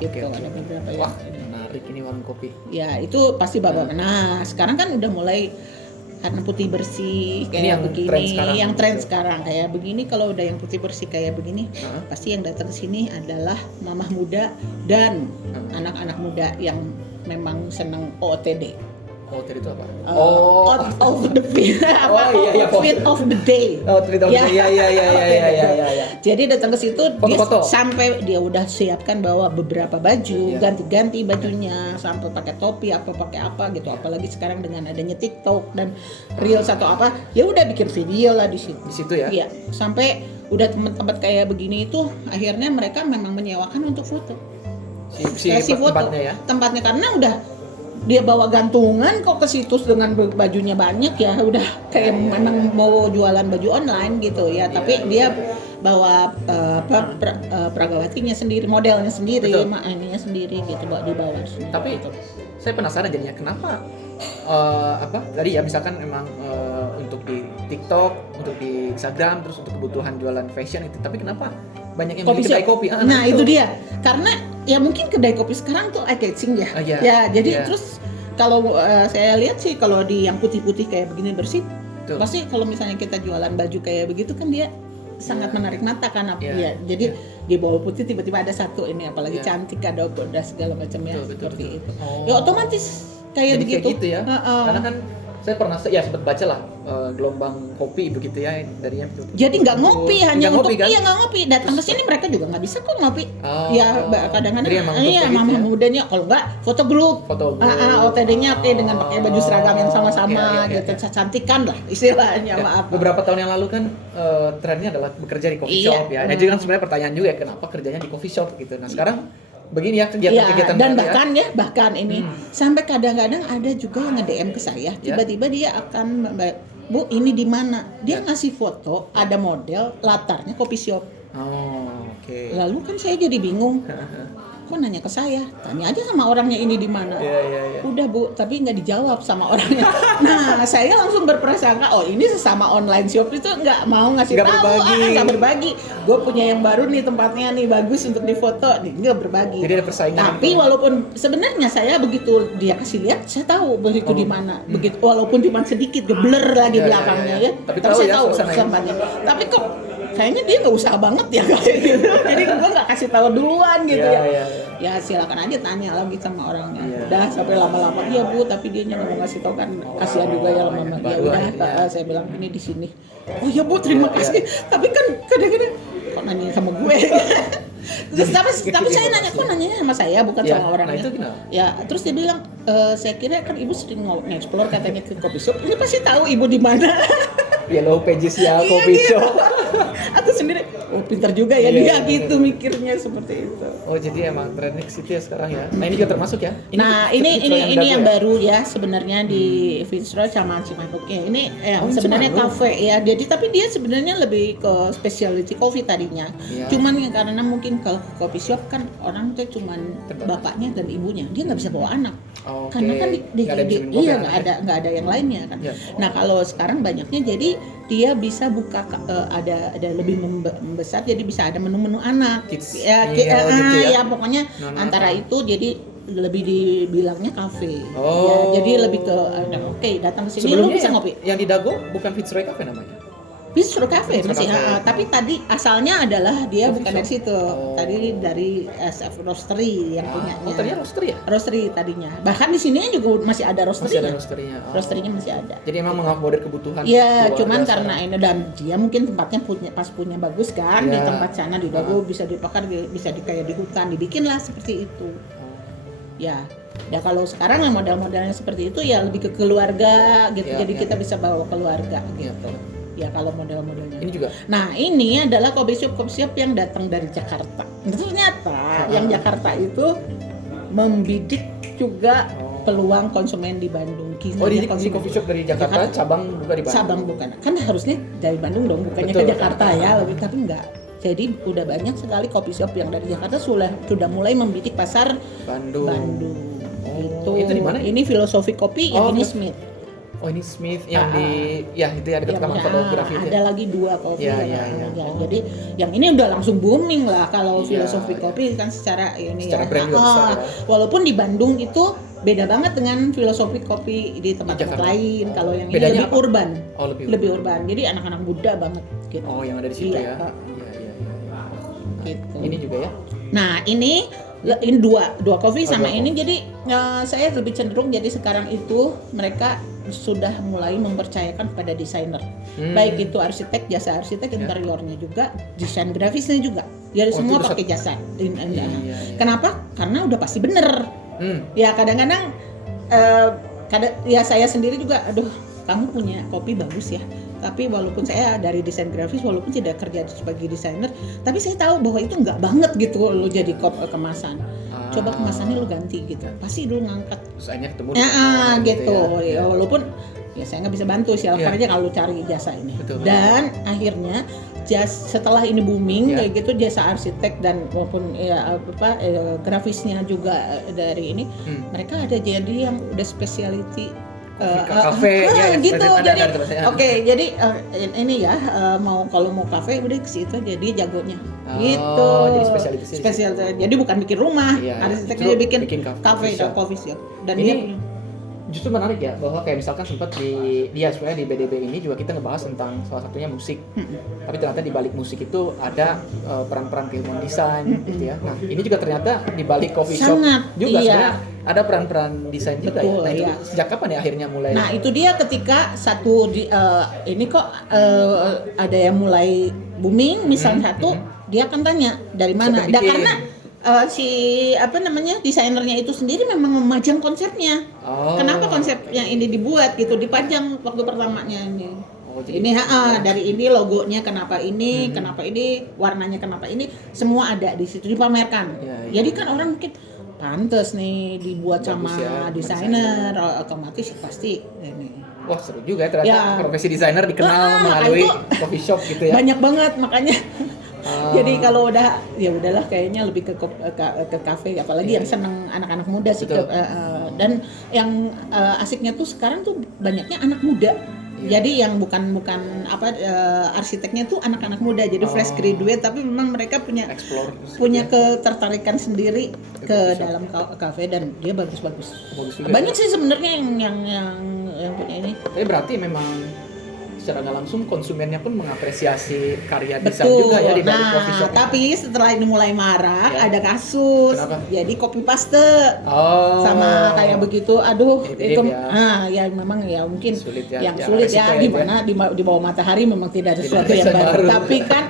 Gitu, ada beberapa yang. Wah, menarik ini warung kopi. Ya, itu pasti bapak. Nah, sekarang kan udah mulai karena putih bersih kayak begini, yang tren sekarang kayak begini. Kalau udah yang putih bersih kayak begini, pasti yang datang ke sini adalah mamah muda dan anak-anak muda yang memang senang OOTD. OOTD itu apa? Out of the fit. Fit of the day. Outfit of the day. Ya. Jadi datang ke situ Foto-foto. sampai dia udah siapkan bawa beberapa baju, ganti-ganti bajunya, sampai pakai topi apa pakai apa gitu. Apalagi sekarang dengan adanya TikTok dan Reels atau apa, ya udah bikin video lah di situ. Di situ ya? Iya, sampai udah tempat-tempat kayak begini itu akhirnya mereka memang menyewakan untuk foto. Si foto tempatnya ya? Tempatnya karena udah dia bawa gantungan kok ke situs dengan bajunya banyak ya udah kayak memang mau jualan baju online gitu ya. Tapi dia bawa pragawatinya sendiri, modelnya sendiri, ininya sendiri gitu dibawa. Tapi saya penasaran jadinya kenapa tadi ya misalkan memang untuk di TikTok, untuk di Instagram, terus untuk kebutuhan jualan fashion itu, tapi kenapa banyak yang beli kedai kopi? Nah itu dia, karena ya mungkin kedai kopi sekarang tuh eye-catching ya. Jadi terus kalau saya lihat sih kalau di yang putih-putih kayak begini bersih, pasti kalau misalnya kita jualan baju kayak begitu kan dia sangat menarik mata kan jadi di bawah putih tiba-tiba ada satu ini apalagi cantik ada segala macam ya seperti itu. Ya otomatis kayak begitu. Kayak gitu ya. Karena kan saya pernah sempat baca lah gelombang kopi begitu ya darinya. Jadi nggak ngopi hanya untuk kan? Nggak ngopi. Datang ke sini mereka juga nggak bisa kok ngopi. Kadang-kadang mama mudanya kalau nggak foto grup. OTD-nya dengan pakai baju seragam yang sama-sama gitu. Cantikan lah istilahnya maaf. Beberapa tahun yang lalu kan trennya adalah bekerja di coffee shop ya. Nah, jadi kan sebenarnya pertanyaan juga ya kenapa kerjanya di coffee shop gitu. Nah, sekarang begini ya kegiatan dan bahkan ini sampai kadang-kadang ada juga yang nge-DM ke saya tiba-tiba dia akan Bu ini di mana dia ngasih foto ada model latarnya coffee shop. Lalu kan saya jadi bingung kok nanya ke saya, tanya aja sama orangnya ini di mana. Udah Bu, tapi nggak dijawab sama orangnya. Nah, saya langsung berprasangka, oh ini sesama online shop itu nggak mau ngasih tahu, nggak berbagi. Gue punya yang baru nih tempatnya nih bagus untuk difoto, nih nggak berbagi. Jadi ada persaingan. Tapi walaupun sebenarnya saya begitu dia kasih lihat, saya tahu begitu di mana. Begitu walaupun cuma sedikit, blur lagi belakangnya ya. Tapi saya tahu tempatnya. Tapi kok kayaknya dia nggak usaha banget ya kayak gitu. Jadi gue nggak kasih tahu duluan gitu Iya, ya. iya, Ya silakan aja tanya lagi sama orangnya. Iya. Udah sampai lama-lama iya Bu, tapi dia nggak mau ngasih tahu kan kasihan juga ya lama-lama. Ya Baru udah akhirnya. saya bilang ini di sini. Oh ya Bu, terima kasih. Tapi kan kadang-kadang kok nanya sama gue. Terus, tapi saya nanya kok nanyanya sama saya bukan Iya, sama orangnya. nah itu kenapa? Ya terus dia bilang saya kira kan ibu sering nge-explore katanya ke coffee shop. Ini pasti tahu ibu di mana. Yellow Pages ya, Iya, coffee gitu. shop. Aku sendiri, oh pintar juga ya Iya, dia gitu mikirnya seperti itu. Oh jadi emang trending ke situ ya sekarang ya. Nah ini juga termasuk ya. Nah ini yang dago ya? baru ya sebenarnya di Fitzroy sama Cimanuk ya. Ini Oh, sebenarnya Cimanuk. cafe ya. Jadi tapi dia sebenarnya lebih ke specialty coffee tadinya. Iya. Cuman ya karena mungkin kalau ke coffee shop kan orang tuh cuman Terbatas. bapaknya dan ibunya. Dia nggak bisa bawa anak. Oke. Karena kan Nggak ada yang bisa minum kopi iya anaknya. nggak ada yang lainnya kan. Iya. Nah kalau sekarang banyaknya jadi dia bisa buka ada lebih membesar jadi bisa ada menu-menu anak. Kids. Ya, Iya, gitu ya. ya pokoknya Nah, antara itu jadi lebih dibilangnya kafe. Oh. Ya, jadi lebih ke oke datang ke sini lu Sebelumnya bisa yang, ngopi. yang di Dago bukan Fitzroy Cafe namanya. Bistro Cafe Bistro masih, Cafe. tapi tadi asalnya adalah dia Coffee bukan shop. dari situ. Oh. Tadi dari SF Roastery yang punyanya. Oh ternyata roaster ya? Roastery tadinya. Bahkan di sini juga masih ada Masih ada roastery. roasternya. Oh. Roastery-nya masih ada. Jadi emang mengakomodir kebutuhan. Iya, keluarga cuman sekarang. karena ini dan dia mungkin tempatnya punya bagus kan di Iya. tempat sana di Dago bisa dipakar bisa kayak di hutan dibikin lah seperti itu. Oh. Ya. Ya kalau sekarang yang model-modelnya seperti itu ya lebih ke keluarga gitu. Iya, Jadi iya. kita bisa bawa keluarga. Iya betul. Ya kalau model-modelnya. Ini juga. Nah ini adalah coffee shop yang datang dari Jakarta. Ternyata yang Jakarta itu membidik juga Oh. peluang konsumen di Bandung. Oh di Kinerja coffee shop dari Jakarta, cabang buka di Bandung. Cabang bukan. Kan harusnya dari Bandung dong, bukannya Betul. ke Jakarta ya, tapi enggak. Jadi udah banyak sekali coffee shop yang dari Jakarta sudah mulai membidik pasar Bandung. Bandung. Oh, itu di mana? Ini Filosofi Kopi, yang Oh, ini Fil- Smith. Oh ini Smith yang di ya itu ya dekat taman fotografi itu. ada Ya. lagi 2 kopi Ya, ya, ya, ya. Oh. Jadi yang ini udah langsung booming lah kalau Iya, Filosofi iya. Kopi kan secara ini Secara ya. brand juga besar ya. Walaupun di Bandung itu beda banget dengan Filosofi Kopi di tempat-tempat Jakarta. lain. Kalau yang Bedanya ini lebih apa? urban. Oh lebih. Lebih urban. Jadi anak-anak muda banget gitu. Oh yang ada di situ Iya, ya. Pak. Iya iya iya. Nah, Gitu. ini juga ya. Nah ini dua kopi Oh, sama dua ini jadi saya lebih cenderung jadi sekarang itu mereka sudah mulai mempercayakan pada desainer, baik itu arsitek, jasa arsitek, interiornya juga, desain grafisnya juga, jadi Oh, semua itu pakai jasa. Iya, iya. Kenapa? Karena udah pasti bener. Hmm. Ya kadang-kadang ya saya sendiri juga, aduh kamu punya kopi bagus ya. Tapi walaupun saya dari desain grafis, walaupun tidak kerja sebagai desainer, tapi saya tahu bahwa itu nggak banget gitu lo jadi kemasan. Coba kemasannya lo ganti gitu. Pasti dulu ngangkat. Terus akhirnya ketemu. Gitu. Ya. Ya, walaupun ya saya nggak bisa bantu silakan aja kalau cari jasa ini. Betul. Dan akhirnya setelah ini booming kayak gitu jasa arsitek dan maupun grafisnya juga dari ini mereka ada jadi yang udah specialty kafe gitu. ada, Jadi ada. oke, jadi ini ya kalau mau kafe udah ke situ jadi jagonya. Gitu. Jadi spesialitasnya di Spesial. Jadi bukan bikin rumah, Iya, arsiteknya justru bikin bikin kafe coffee dan shop. coffee shop. Dan Ini dia justru menarik ya bahwa kayak misalkan sempat sebenarnya di BDB ini juga kita ngebahas tentang salah satunya musik. Tapi ternyata di balik musik itu ada peran-peran keilmuan desain gitu ya. Nah, ini juga ternyata di balik coffee shop Sangat, juga iya. sebenarnya ada peran-peran desain juga Betul, ya. Nah, itu iya. sejak kapan ya akhirnya mulai? Nah itu dia ketika ini kok ada yang mulai booming, misal satu dia akan tanya dari mana. Siapa bikin? Karena desainernya itu sendiri memang memajang konsepnya. Oh. Kenapa konsepnya ini dibuat gitu, dipajang waktu pertamanya ini. Oh, jadi- Ini dari ini logonya kenapa ini, kenapa ini, warnanya kenapa ini, semua ada di situ dipamerkan. Iya, iya. Jadi kan orang mungkin pantes nih dibuat Bagus sama ya, desainer, otomatis pasti ini. Wah seru juga ya ternyata Ya. profesi desainer dikenal melalui itu coffee shop gitu ya. banyak banget makanya. Ah. Jadi kalau udah ya udahlah kayaknya lebih ke kafe, apalagi yang seneng anak-anak muda sih. Betul. Dan yang asiknya tuh sekarang tuh banyaknya anak muda. Iya. Jadi yang bukan arsiteknya tuh anak-anak muda, jadi fresh graduate, tapi memang mereka punya Explore. ketertarikan sendiri ke coffee shop. dalam kafe dan dia bagus-bagus. Bagus juga. Banyak sih sebenarnya yang punya ini. Tapi berarti memang secara nggak langsung konsumennya pun mengapresiasi karya desain Betul. juga ya di balik coffee shop. Tapi setelah ini mulai marak, Ya. ada kasus. Kenapa? Jadi copy paste sama kayak begitu. Aduh, Mirip-mirip itu ya. Ya memang ya mungkin Sulit ya. yang Ya, sulit resiko ya, ya di itu mana di bawah matahari memang tidak ada Tidak sesuatu ada yang yang baru. baru. Tapi kan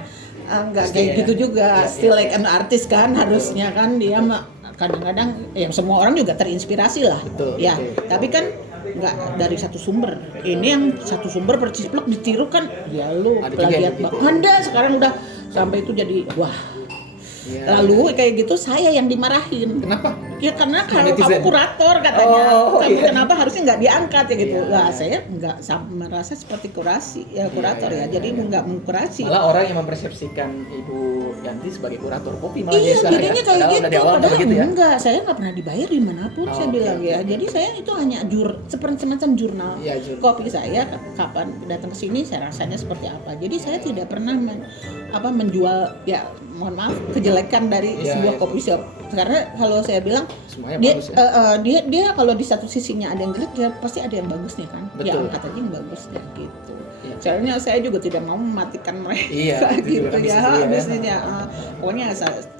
nggak Pasti kayak ya. gitu juga. Ya, Still ya, like an artist kan harusnya kan dia kadang-kadang ya semua orang juga terinspirasi lah. Betul, Ya, betul. tapi kan nggak dari satu sumber. Ini yang satu sumber perciplok ditiru kan, ya lu Ada juga plagiat yang bang. gitu. Anda sekarang udah sampai itu jadi wah. Ya. Lalu kayak gitu saya yang dimarahin. Kenapa? Ya karena kalau Netizen. kamu kurator katanya, Oh, kamu iya. kenapa harusnya nggak diangkat ya gitu. Iya. Wah saya nggak merasa seperti kurator Iya, ya. Jadi iya. nggak mengkurasi. Malah orang yang mempersepsikan Ibu Yanti sebagai kurator kopi malah Iya, sekarang jadinya ya. kayak Padahal gitu. dari awal Padahal gitu ya. enggak, saya nggak pernah dibayar dimanapun Oh, saya oke, bilang oke, ya. oke. Jadi saya itu hanya seperti semacam jurnal. Iya, jurnal. Kopi saya kapan datang ke sini, saya rasanya seperti apa. Jadi saya tidak pernah menjual ya mohon maaf kejelekan dari Iya, sebuah iya. kopi shop. Karena kalau saya bilang Semuanya dia bagus ya. dia kalau di satu sisinya ada yang jelek ya pasti ada yang bagusnya kan. Ya Betul. angkat aja yang bagusnya gitu. Iya. Soalnya saya juga tidak mau mematikan mereka Iya, itu juga gitu kan ya. bisnis dia, ya. Bisnisnya pokoknya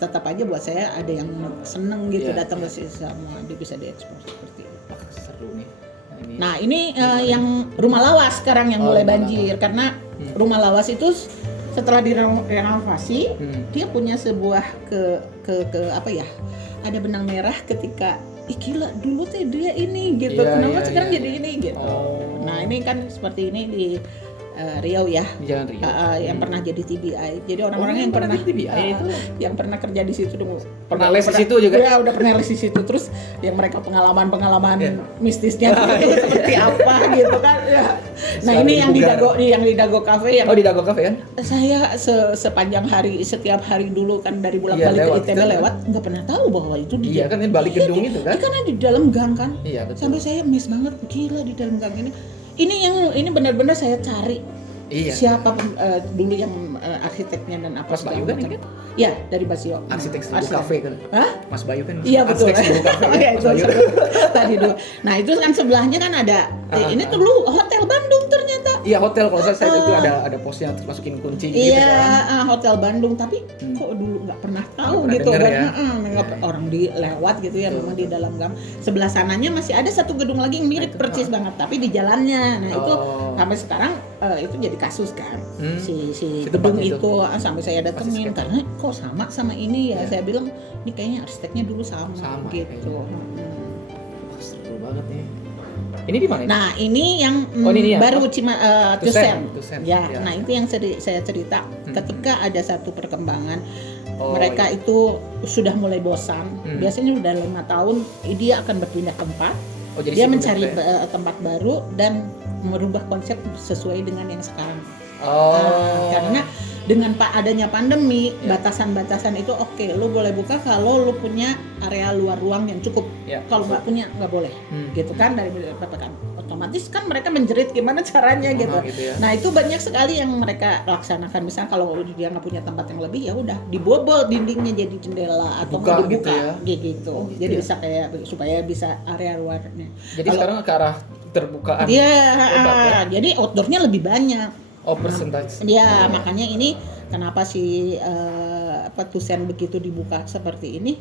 tetap aja buat saya ada yang seneng gitu Iya, datang iya. ke sini semua dia bisa diekspor seperti itu. Wah, seru nih. Nah ini yang rumah lawas sekarang yang Oh, mulai rumah banjir karena rumah lawas itu setelah direnovasi dia punya sebuah ke apa ya, ada benang merah ketika gila dulu teh dia ini gitu, Iya, kenapa iya, sekarang iya. jadi ini gitu. Oh. Nah ini kan seperti ini di Riau ya. Di Jalan Rio. Yang pernah jadi TBI. Jadi orang-orang Oh, yang pernah di TBI itu yang pernah kerja di situ pernah les di situ juga? Ya, udah pernah les di situ. Terus yang mereka pengalaman Iya. mistisnya itu seperti apa gitu kan. Ya. Nah, Selalu ini yang di dibugar. Dago Cafe yang Oh, di Dago Cafe kan? saya sepanjang hari setiap hari dulu kan dari Iya, bolak-balik lewat ke ITB kan. lewat nggak pernah tahu bahwa itu di Iya kan, ini balik gedung itu kan? karena di dalam gang kan. Iya, betul. Sampai saya miss banget, gila di dalam gang ini. Ini benar-benar saya cari. Iya. Siapa dulu yang arsiteknya dan apa Mas Bayu segala kan macam. ini kan? Ya, dari Basio. Arsitek Seribu Asli. Cafe kan? Hah? Mas Bayu kan? Iya betul. Arsitek Seribu Cafe. Iya, Mas itu Bayu. tadi dulu. Nah, itu kan sebelahnya kan ada ini tuh dulu Hotel Bandung ternyata. Iya, hotel kalau saya itu ada posnya terus masukin kunci gitu Iya, kan. Hotel Bandung, tapi kok dulu nggak pernah tahu pernah gitu denger kan. ya. Orang dilewat gitu ya, memang di dalam gang. Sebelah sananya masih ada satu gedung lagi yang mirip percis banget, tapi di jalannya. Nah, itu Oh. sampai sekarang itu jadi kasus kan. Si Si gedung tempat itu. itu sampai saya datengin Persis karena kok sama ini ya. Iya. Saya bilang ini kayaknya arsiteknya dulu sama Sama, gitu. Wah, seru banget nih. Ini di mana? Nah, ini yang Oh, ini ya? baru Tusen. Tusen. Ya. Ya, nah itu yang saya cerita ketika ada satu perkembangan Oh, mereka iya. itu sudah mulai bosan. Biasanya udah 5 tahun dia akan berpindah tempat. Oh, jadi Dia si mencari bener-bener. tempat baru dan merubah konsep sesuai dengan yang sekarang. Oh. Karena dengan adanya pandemi, Ya. batasan-batasan itu oke, lu boleh buka kalau lu punya area luar ruang yang cukup. Ya. Kalau nggak punya nggak boleh, gitu kan dari PPKM. Otomatis kan mereka menjerit gimana caranya gitu. Gitu ya. Nah itu banyak sekali yang mereka laksanakan. Misalnya kalau dia nggak punya tempat yang lebih, ya udah dibobol dindingnya jadi jendela atau Buka nggak gitu dibuka, ya. gitu. Oh, gitu Jadi ya. bisa kayak supaya bisa area luarnya. Jadi Kalau- sekarang ke arah terbukaan. Iya, obat ya? jadi outdoornya lebih banyak. Oh, persentase. Ya, makanya ini kenapa si Tusen begitu dibuka seperti ini,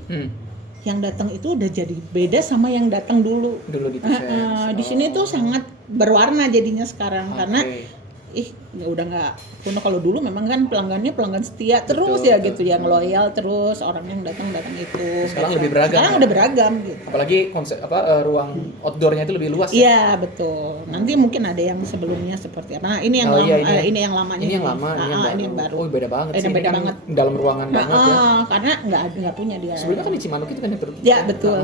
yang datang itu udah jadi beda sama yang datang dulu. Dulu di Tusen. Di sini tuh sangat berwarna jadinya sekarang karena Oke. ya udah nggak kuno. Kalau dulu memang kan pelanggannya pelanggan setia terus Betul, ya betul. gitu, yang loyal terus, orang yang datang itu. Sekarang gitu. lebih beragam. Sekarang udah beragam gitu. Apalagi konsep ruang outdoornya itu lebih luas. Ya? Iya betul. Nanti mungkin ada yang sebelumnya seperti apa. Nah ini yang Oh, iya, ini yang lamanya. Ini yang lama, ini yang baru. Oh, beda banget sih. Beda Ini kan banget. dalam ruangan banget ya. Karena nggak punya dia. Sebelumnya kan di Cimanuk itu kan yang Ya betul.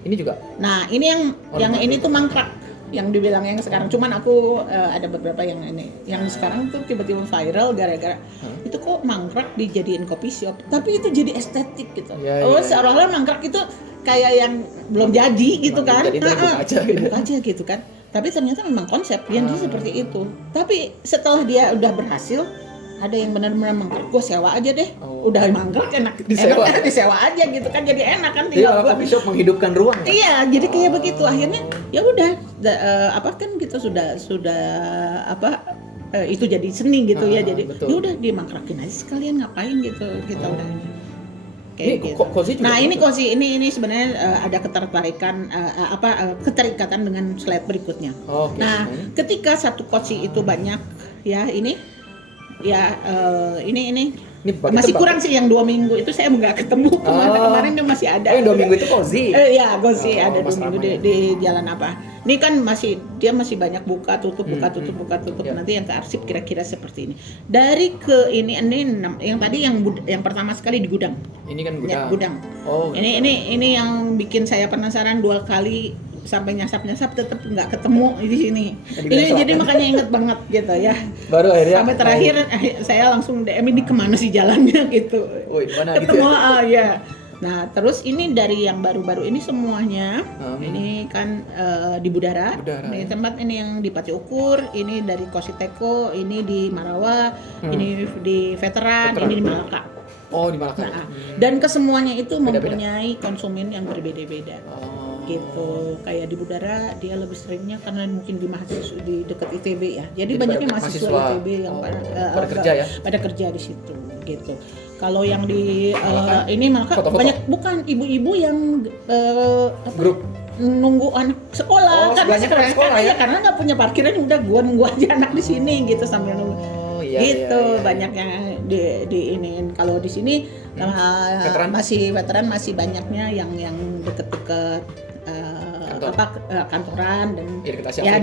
Ini juga. Nah ini yang ini tuh mangkrak yang dibilang yang sekarang. Cuman aku ada beberapa yang ini. Yang sekarang tuh tiba-tiba viral gara-gara itu kok mangkrak dijadiin kopi shop. Tapi itu jadi estetik gitu. Ya, Oh ya. seolah-olah mangkrak itu kayak yang belum jadi gitu Belum kan. jadi, ntar dibuka aja. Dibuka aja gitu kan. Tapi ternyata memang konsep yang dia seperti itu. Tapi setelah dia udah berhasil, ada yang benar-benar mangkrak, gue sewa aja deh. Oh. Udah mangkrak Disewa. disewa aja gitu kan, jadi enak kan Jadi tinggal coffee shop menghidupkan ruang. Iya, jadi kayak begitu. Akhirnya ya udah apa kan kita sudah apa itu jadi seni gitu ya, jadi betul. ya udah dimangkrakin aja sekalian, ngapain gitu kita udah Ini kayak gitu. Kozi juga Nah ini gitu? Kozi ini sebenarnya ada ketertarikan keterikatan dengan slide berikutnya. Oke. Nah ketika satu Kozi itu banyak ya ini ya ini bagi masih tebak. kurang sih yang 2 minggu itu saya nggak ketemu, kemarin dia masih ada. Yang 2 minggu itu Kozi? Ya Kozi ada 2 Mas minggu Rama, di jalan apa. Ini kan dia masih banyak buka tutup. Ya. Nanti yang ke arsip kira-kira seperti ini. Dari ke ini yang tadi yang pertama sekali di gudang. Ini kan gudang. Ya, gudang. Oh. Ini yang bikin saya penasaran 2 kali sampai nyasap tetap nggak ketemu di sini. Jadi makanya inget banget gitu ya. Baru akhirnya sampai terakhir saya langsung DM ini kemana sih jalannya gitu. Woi, mana ketemu gitu ya? ya. Nah terus ini dari yang baru-baru ini semuanya ini kan di Budara. Ini tempat ini yang di Pati Ukur, ini dari Kositeko, ini di Marawa, ini di Veteran, ini di Malaka. Oh, di Malaka. Nah, dan kesemuanya itu mempunyai konsumen yang berbeda-beda. Gitu. Kayak di Budara dia lebih seringnya karena mungkin di dekat ITB ya. Jadi banyaknya mahasiswa ITB yang pada kerja ya. Pada kerja di situ gitu. Kalau yang di ini Malaka banyak bukan ibu-ibu yang grup nunggu anak sekolah sekolah ya. Karena nggak punya parkiran udah gua nunggu aja anak di sini gitu sambil nunggu. Iya. Banyak yang diinin. Kalau di sini veteran masih banyaknya yang deket-deket kantoran dan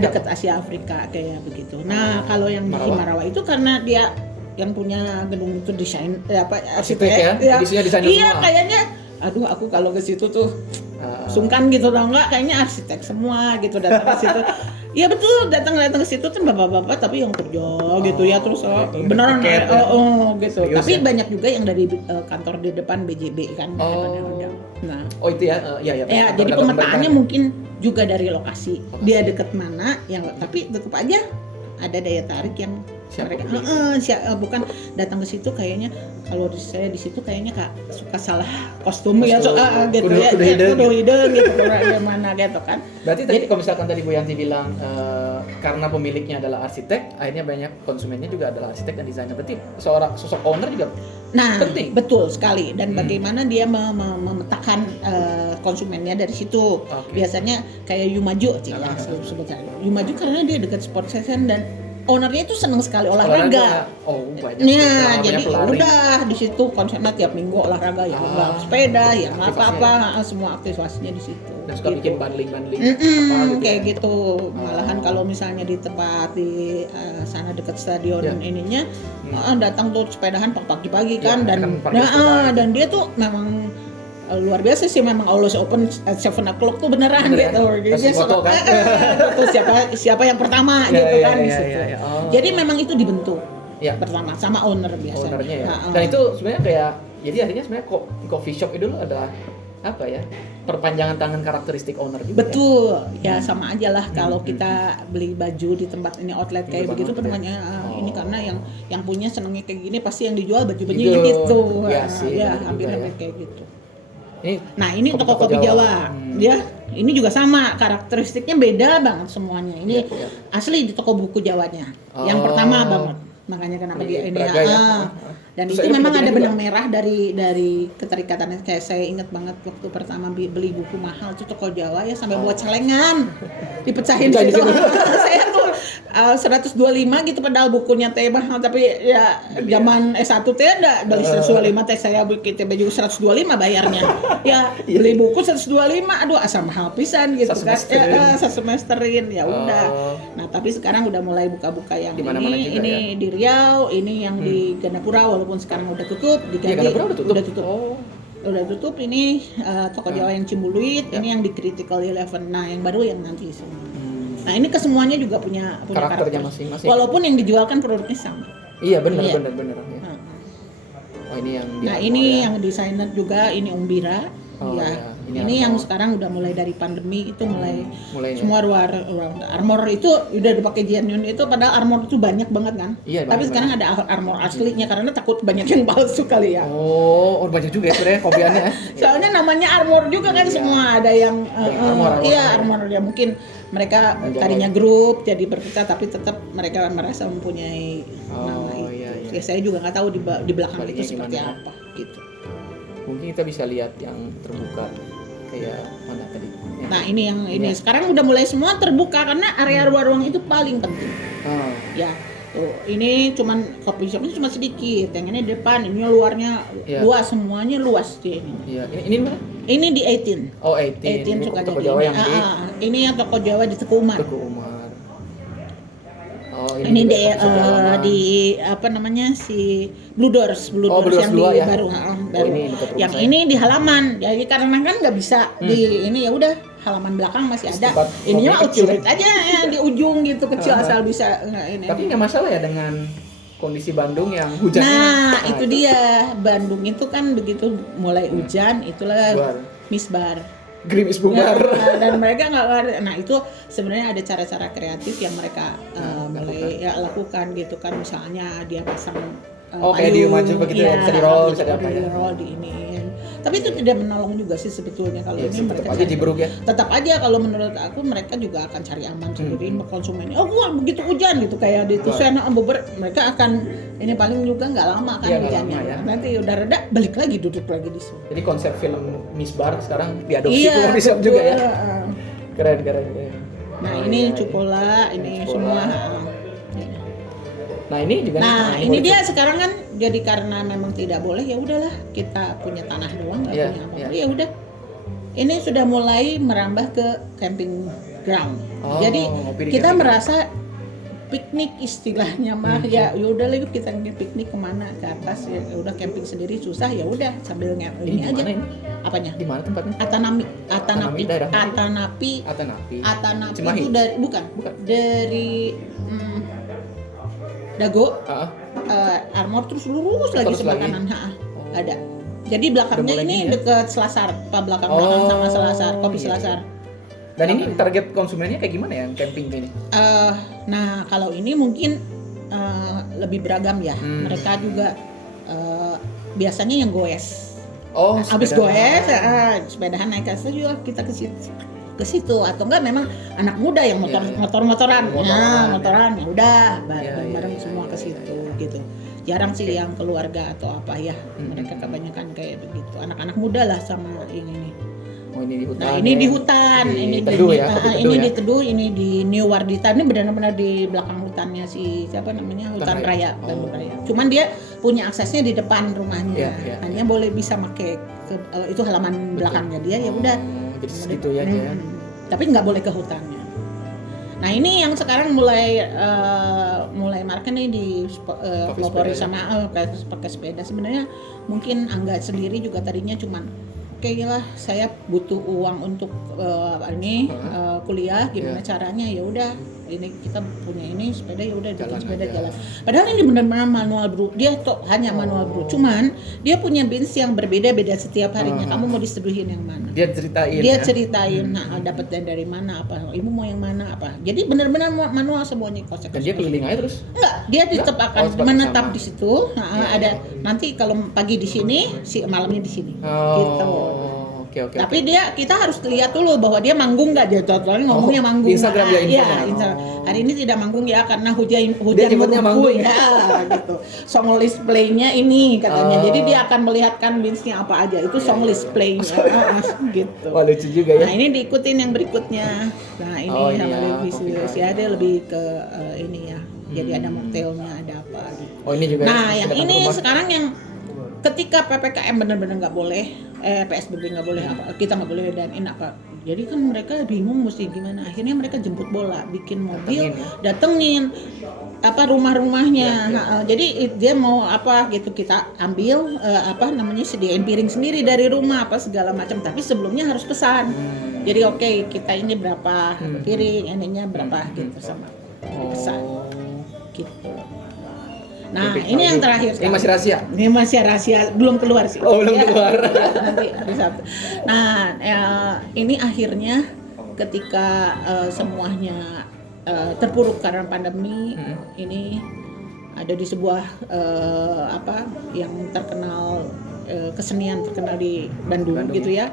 deket Asia Afrika kayak begitu. Nah kalau yang di Marawa itu karena dia yang punya gedung itu desain arsitek ya, desainnya desainer iya semua. Kayaknya aduh aku kalau ke situ tuh sungkan gitu loh, enggak kayaknya arsitek semua gitu datang ke situ. Iya betul, datang ke situ tuh bapak-bapak tapi yang kerja gitu ya, terus beneran gitu. Serius, tapi ya? Banyak juga yang dari kantor di depan BJB kan. Nah, itu ya, ya jadi pemetaannya mungkin juga dari lokasi. Dia deket mana, yang tapi tetap aja ada daya tarik yang bukan datang ke situ kayaknya kalau saya di situ kayaknya suka salah kostum ya gitu ya kudu hidung gitu dari mana gitu kan. Berarti tadi kalau misalkan tadi Bu Yanti bilang karena pemiliknya adalah arsitek, akhirnya banyak konsumennya juga adalah arsitek dan desainer. Berarti seorang sosok owner juga penting. Betul sekali, dan bagaimana dia memetakan konsumennya dari situ. Biasanya kayak Yumaju ya sebetulnya. Yumaju karena dia dekat sport session dan ownernya itu senang sekali olahraga. Banyak. Ya, jadi udah di situ konsepnya tiap minggu olahraga ya, sepeda ya, apa-apa, semua aktivitasnya di situ. Dan suka bikin bundling kayak gitu. Malahan kalau misalnya di tempat di sana dekat stadion ininya, datang tuh sepedahan pagi-pagi kan, dan dia tuh memang luar biasa sih, memang always open at 7 o'clock tuh beneran gitu. Jadi siapa yang pertama gitu kan di situ. Jadi memang itu dibentuk pertama sama owner biasanya. Ownernya ya. Dan itu sebenarnya kayak jadi akhirnya sebenarnya coffee shop itu dulu adalah apa ya? Perpanjangan tangan karakteristik owner juga. Betul. Ya sama aja lah kalau kita beli baju di tempat ini outlet kayak begitu namanya ini karena yang punya senengnya kayak gini pasti yang dijual baju-bajunya gitu. Ya, hampir-hampir kayak gitu. Nah ini toko kopi Jawa, ya ini juga sama, karakteristiknya beda banget semuanya. Ini asli di toko buku Jawanya, yang pertama banget. Makanya kenapa dia ini dan terus itu memang ada benang merah dari keterikatan. Kayak saya ingat banget waktu pertama beli buku mahal itu toko Jawa ya, sampai buat celengan dipecahin situ. Saya tuh 125 gitu, padahal bukunya teh mahal, tapi ya zaman S1 teh ada beli 125 teh, saya bikin baju 125 bayarnya. Ya beli buku 125, aduh asal mahal pisan gitu kan. Semesterin ya udah. Nah tapi sekarang udah mulai buka-buka yang ini di Riau, ini yang di Gandapura, walaupun sekarang udah tutup, diganti udah tutup. Udah tutup ini toko Jawa yang Cimbuluit, ini yang di Critical 11. Nah, yang baru yang nanti semua. Nah, ini kesemuanya juga punya karakternya masing-masing. Walaupun yang dijualkan produknya sama. Iya, benar. Ya. Ini yang ini yang desainer juga, ini Umbira. Ini yang sekarang udah mulai dari pandemi itu mulai semua ya. luar armor itu udah dipakai genuine itu, padahal armor itu banyak banget kan. Iya, tapi sekarang ada armor aslinya karena takut banyak yang palsu kali ya. Oh banyak juga ya sebenarnya kopiannya. Soalnya namanya armor juga kan, semua ada yang armor ya, mungkin mereka tadinya grup jadi berpecah tapi tetap mereka merasa mempunyai nama itu. Ya, saya juga nggak tahu di belakang itu seperti apa gitu. Mungkin kita bisa lihat yang terbuka kayak mana tadi. Nah ini yang ini sekarang udah mulai semua terbuka karena area ruang itu paling penting. Ya tuh ini cuman coffee shopnya cuma sedikit, yang ini depan, ini luarnya luas, semuanya luas di ini. Iya, ini mana? Ini di 18. Oh 18. Ini suka toko jadi Jawa ini. yang di Ini yang toko Jawa di Teguh Umar. Teguh Umar. Oh, ini di apa namanya si Blue Doors yang di ya? baru. Ini yang ini di halaman. Jadi karena kan nggak bisa di ini, ya udah halaman belakang masih ada. Ininya ucurit aja ya di ujung gitu kecil asal bisa ini. Tapi nggak masalah ya dengan kondisi Bandung yang hujan. Nah, itu dia. Bandung itu kan begitu mulai hujan itulah misbar. Gerimis bubar. Dan mereka nggak, nah itu sebenarnya ada cara-cara kreatif yang mereka mulai lakukan gitu kan, misalnya dia pasang kayak di maju begitu ya, bisa di roll, bisa apa ya. Di ini. Tapi itu tidak menolong juga sih sebetulnya kalau ini mereka aja diberuk ya. Tetap aja kalau menurut aku mereka juga akan cari aman sendiri konsumennya. Wah begitu hujan gitu kayak di Tusiana mereka akan ini paling juga nggak lama kan hujannya. Ya. Nanti udah reda balik lagi duduk lagi di sini. Jadi konsep film Misbar sekarang diadopsi ke coffee shop juga ya. Keren. Nah ini Cupola, ini semua. Nah ini juga. Nah ini dia sekarang kan jadi karena memang tidak boleh, ya udahlah kita punya tanah doang nggak punya apa-apa. Ya udah. Ini sudah mulai merambah ke camping ground. Jadi kita merasa piknik istilahnya mah ya udah lah kita piknik kemana ke atas ya udah, camping sendiri susah ya udah sambil ini aja. Apanya? Di mana tempatnya? Atanapi itu dari bukan. Dari Dago, Armor terus lurus lagi sebelah kanan, ada. Jadi belakangnya ini dekat Selasar, belakang sama Selasar, kopi Selasar. Dan ini target konsumennya kayak gimana ya camping ini? Nah kalau ini mungkin lebih beragam ya. Mereka juga biasanya yang goes. Habis goes, sepedahan naik kasar juga kita ke situ atau enggak memang anak muda yang motoran ya udah bareng semua ke situ gitu. Jarang sih yang keluarga atau apa ya. Mereka kebanyakan kayak begitu. Anak-anak muda lah sama ini. Ini di hutan. Nah, ini di hutan, ini di Teduh, ini di New Wardita. Ini benar-benar di belakang hutannya siapa namanya? Hutan Raya, Bandung Raya. Cuman dia punya aksesnya di depan rumahnya. Hanya boleh bisa pakai itu halaman belakangnya dia ya udah. Jadi segitu ya dia. Tapi nggak boleh ke hutannya. Nah ini yang sekarang mulai market nih di pelopori sama pakai sepeda. Sebenarnya mungkin Angga sendiri juga tadinya cuman lah saya butuh uang untuk kuliah, gimana caranya, ya udah ini kita punya ini sepeda, ya udah jalan sepeda jalan. Padahal ini benar-benar manual bro, dia hanya manual bro, cuman dia punya bins yang berbeda-beda setiap harinya. Kamu mau diseduhin yang mana? Dia ceritain. Nah dapat dari mana apa, ibu mau yang mana apa. Jadi benar-benar manual semuanya konsep. Dan dia keliling aja terus? Enggak, dia tetap akan menetap di situ. Ada nanti kalau pagi di sini, malamnya di sini. Gitu. Oke. Tapi kita harus lihat dulu bahwa dia manggung nggak, dia totalnya ngomongnya manggung. Instagram dia hari ini tidak manggung ya karena hujan manggung ya gitu. Song list play-nya ini katanya. Jadi dia akan melihatkan bins-nya apa aja. Itu song list play-nya gitu. Wah lucu juga ya. Nah, ini diikutin yang berikutnya. Nah, ini sama revisi ya dia lebih ke ini ya. Jadi ada mocktailnya, ada apa gitu. Ini juga. Nah, yang ini sekarang yang ketika PPKM benar-benar nggak boleh, PSBB nggak boleh, kita nggak boleh dan ini apa. Jadi kan mereka bingung mesti gimana. Akhirnya mereka jemput bola, bikin mobil, datengin rumah-rumahnya. Jadi dia mau apa gitu kita ambil sediain piring sendiri dari rumah apa segala macam. Tapi sebelumnya harus pesan. Jadi oke, kita ini berapa piring, ininya berapa gitu sama pesan gitu. Nah, ini yang terakhir. Ini masih rahasia. Ini masih rahasia, belum keluar sih. Oh, belum keluar. Nanti hari Sabtu. Nah, ini akhirnya ketika semuanya terpuruk karena pandemi, ini ada di sebuah yang terkenal kesenian terkenal di Bandung gitu ya.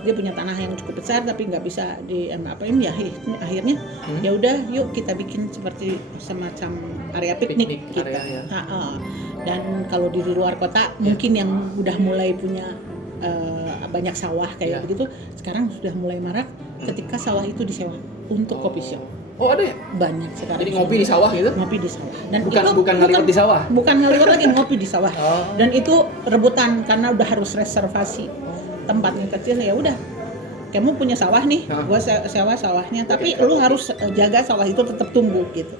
Dia punya tanah yang cukup besar tapi nggak bisa diapain ya, akhirnya ya udah yuk kita bikin seperti semacam area piknik kita. Area, ya. Dan kalau di luar kota mungkin yang udah mulai punya banyak sawah kayak begitu, sekarang sudah mulai marak ketika sawah itu disewa untuk coffee shop. Oh, ada ya? Banyak sekarang. Jadi ngopi di sawah gitu? Ngopi di sawah. Dan bukan ngaliwat di sawah? Bukan ngaliwat lagi, ngopi di sawah. Dan itu rebutan karena udah harus reservasi. Tempatnya kecil, ya udah. Kamu punya sawah nih, gua sewa sawahnya, tapi lu harus jaga sawah itu tetap tumbuh gitu.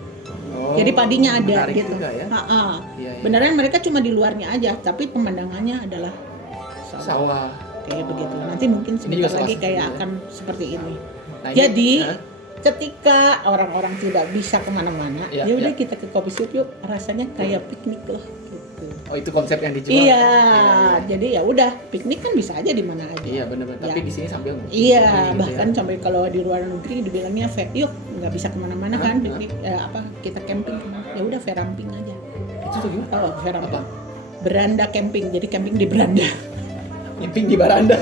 Jadi padinya ada gitu. Ya? Iya. Beneran mereka cuma di luarnya aja, tapi pemandangannya adalah sawah. Kayak begitu. Nanti mungkin sebentar lagi kayak akan seperti ini. Nah, jadi ketika orang-orang tidak bisa kemana-mana, ya udah kita ke kopi shop yuk, rasanya kayak piknik loh. Gitu. Oh, itu konsep yang dijual. Iya, jadi ya udah piknik kan bisa aja di mana aja. Iya benar-benar. Tapi di sini sambil. Iya, bahkan sampai kalau di luar negeri dibilangnya yuk nggak bisa kemana-mana kan piknik, kita camping kemana? Ya udah veramping aja. Itu tuh gimana? Oh, veramping. Beranda camping, jadi camping di beranda. Camping di baranda.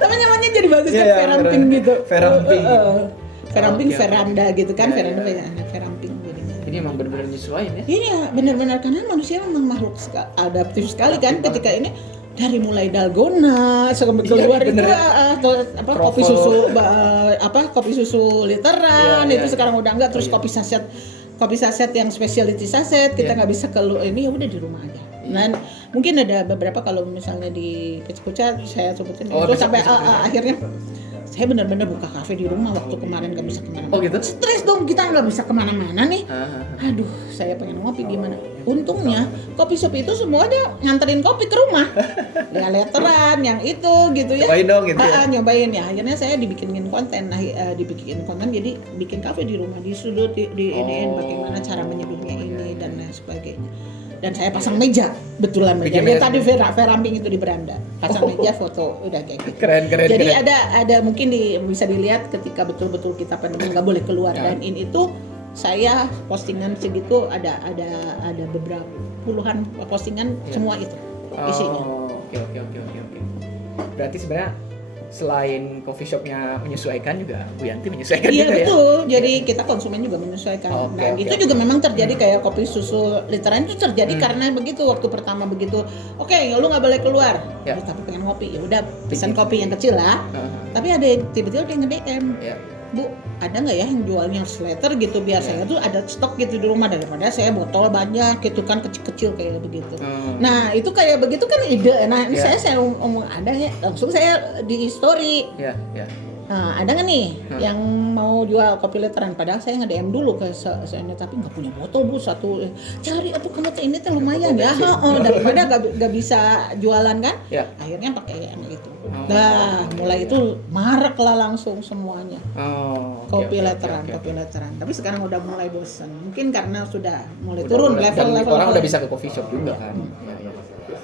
Tapi namanya jadi bagus kan, veramping gitu. Veramping. Veramping, veranda gitu kan, veranda veramping jadinya. Ini emang benar-benar nyesuaiin ya? Iya, benar-benar karena manusia memang makhluk adaptif sekali kan ketika ini dari mulai dalgona sampai keluar itu kopi susu kopi susu literan itu sekarang udah enggak, terus kopi saset yang specialty saset kita nggak bisa keluar, ini ya udah di rumah aja. Dan mungkin ada beberapa kalau misalnya di Kecikuca saya sebutin itu sampai akhirnya saya benar-benar buka kafe di rumah waktu kemarin nggak bisa kemana-mana. Oh gitu? Stres dong, kita nggak bisa kemana-mana nih. Aduh, saya pengen ngopi gimana? Untungnya kopi shop itu semua dia nganterin kopi ke rumah. Ya letteran, yang itu gitu ya. Cobain dong gitu ya? Nyobain ya. Akhirnya saya dibikin konten, jadi bikin kafe di rumah, di sudut, di iniin bagaimana cara menyeduhnya ini dan lain sebagainya. Dan saya pasang meja, betulan meja. Ya, tadi veramping itu di beranda, pasang meja, foto, udah kayak gitu. Keren. Jadi ada mungkin bisa dilihat ketika betul-betul kita pandemi nggak boleh keluar, dan ini itu saya postingan segitu ada beberapa puluhan postingan semua itu isinya. Oke. Berarti sebenarnya selain coffee shopnya menyesuaikan juga, Bu Yanti menyesuaikan juga ya? Iya betul, jadi kita konsumen juga menyesuaikan. Itu juga memang terjadi kayak kopi susu literan itu terjadi karena begitu, waktu pertama begitu, lu nggak boleh keluar, tapi pengen ngopi, ya udah pesan kopi yang kecil lah. Tapi ada tiba-tiba dia nge-DM, Bu, ada nggak ya yang jualnya slater gitu, biar saya tuh ada stok gitu di rumah daripada saya botol banyak gitu kan, kecil-kecil kayak begitu. Nah itu kayak begitu kan ide. Nah ini saya ngomong ada ya, langsung saya di story. Nah, ada nggak nih yang mau jual kopi literan? Padahal saya nge-DM dulu ke saya, tapi nggak punya botol Bu, satu cari atau kamu ini tuh lumayan ya, daripada nggak bisa jualan kan? Akhirnya pakai yang gitu. Nah, mulai itu marak lah langsung semuanya. Kopi literan. Tapi sekarang udah mulai bosan. Mungkin karena sudah mulai turun level. Orang udah bisa ke coffee shop juga kan.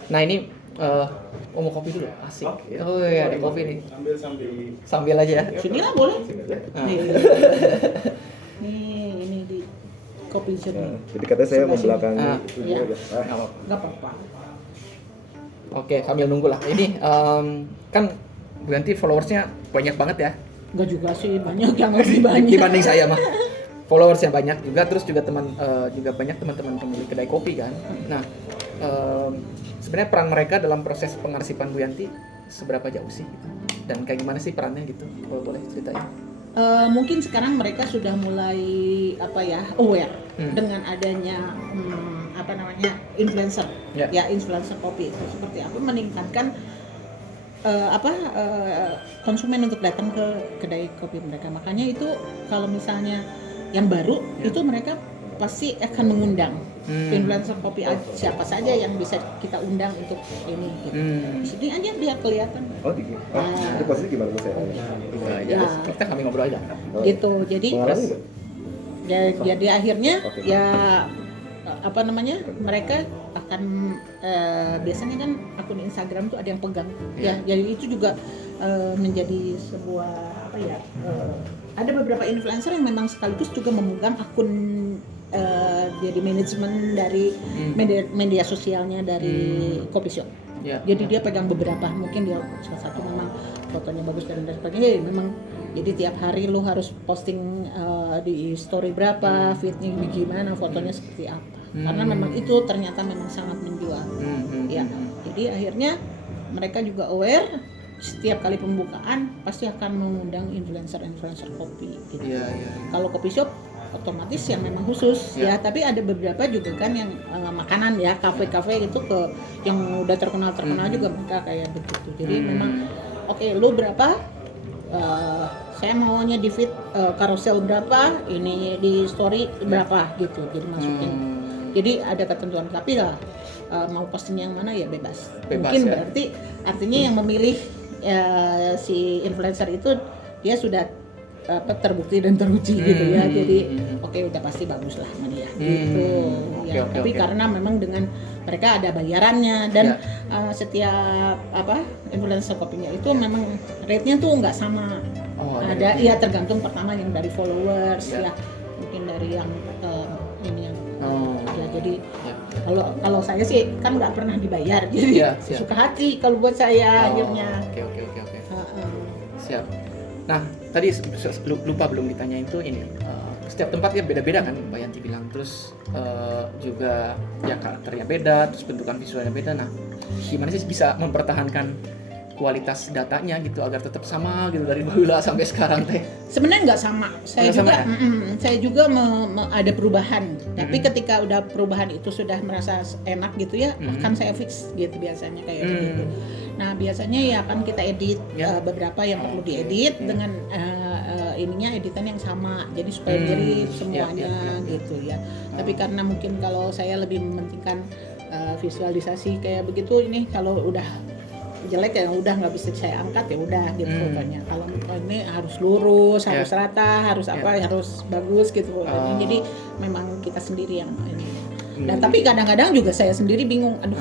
Nah ini mau kopi dulu, asik. Oh iya, ada kopi nih. Sambil aja ya. Sini lah boleh. Nih, ini di kopi sini. Jadi katanya saya mau belakang. Iya. Nggak apa-apa. Oke, sambil nunggu lah. Ini kan berarti followersnya banyak banget ya? Enggak juga sih, banyak yang lebih banyak. Dibanding saya mah. Followersnya banyak juga, terus juga juga banyak teman-teman pemilik kedai kopi kan. Nah, sebenarnya peran mereka dalam proses pengarsipan Bu Yanti seberapa jauh sih? Gitu? Dan kayak gimana sih perannya gitu? Kalau boleh ceritain. Mungkin sekarang mereka sudah mulai aware dengan adanya influencer, influencer kopi itu seperti apa meningkatkan konsumen untuk datang ke kedai kopi mereka. Makanya itu kalau misalnya yang baru itu mereka pasti akan mengundang influencer kopi siapa saja yang bisa kita undang untuk ini gitu. Di sini aja biar kelihatan. Itu posisi gimana tuh saya? Kita kami ngobrol aja. Gitu. Jadi akhirnya ya mereka akan biasanya kan akun Instagram tuh ada yang pegang Iya. ya, jadi itu juga menjadi sebuah ada beberapa influencer yang memang sekaligus juga memegang akun jadi manajemen dari media sosialnya dari Kopi Shop. Ya. Jadi dia pegang beberapa, mungkin dia salah satu memang fotonya bagus dan sebagainya. Memang jadi tiap hari lu harus posting di story berapa, feednya gimana, fotonya seperti apa. Karena memang itu ternyata memang sangat menjual. Ya. Jadi akhirnya mereka juga aware, setiap kali pembukaan pasti akan mengundang influencer kopi gitu. Iya. Kalau Kopi Shop otomatis yang memang khusus ya, tapi ada beberapa juga kan yang makanan ya, kafe-kafe itu ke yang udah terkenal juga mereka kayak begitu. Jadi memang oke, lu berapa? Saya maunya di feed carousel berapa, ini di story berapa gitu. Jadi masukin. Jadi ada ketentuan, tapi lah mau posting yang mana ya bebas. Mungkin ya. berarti artinya yang memilih si influencer itu dia sudah terbukti dan teruji gitu ya. Jadi oke, udah pasti bagus lah sama dia gitu. Tapi karena memang dengan mereka ada bayarannya dan setiap influencer kopinya itu memang rate-nya tuh nggak sama. Ada ya tergantung pertama yang dari followers ya, mungkin dari yang ini yang ya, jadi kalau saya sih kan nggak pernah dibayar, jadi suka hati kalau buat saya akhirnya. Oke. Siap. Nah, tadi lupa belum ditanyain tuh ini. Setiap tempat ya beda-beda kan, Mbak Yanti bilang. Terus juga ya karakternya beda, terus bentukan visualnya beda. Nah, gimana sih bisa mempertahankan kualitas datanya gitu agar tetap sama gitu dari baheula sampai sekarang teh? Sebenarnya nggak sama. Saya juga ada perubahan. Tapi ketika udah perubahan itu sudah merasa enak gitu ya, akan saya fix gitu biasanya kayak gitu. Nah, biasanya ya akan kita edit beberapa yang perlu diedit dengan ininya editan yang sama. Jadi supaya mirip semuanya gitu ya. Tapi karena mungkin kalau saya lebih mementingkan visualisasi kayak begitu, ini kalau udah jelek ya udah nggak bisa saya angkat ya udah gitu fotonya. Kalau ini harus lurus, harus rata, harus harus bagus gitu fotonya. Jadi memang kita sendiri yang ini. Dan tapi kadang-kadang juga saya sendiri bingung, aduh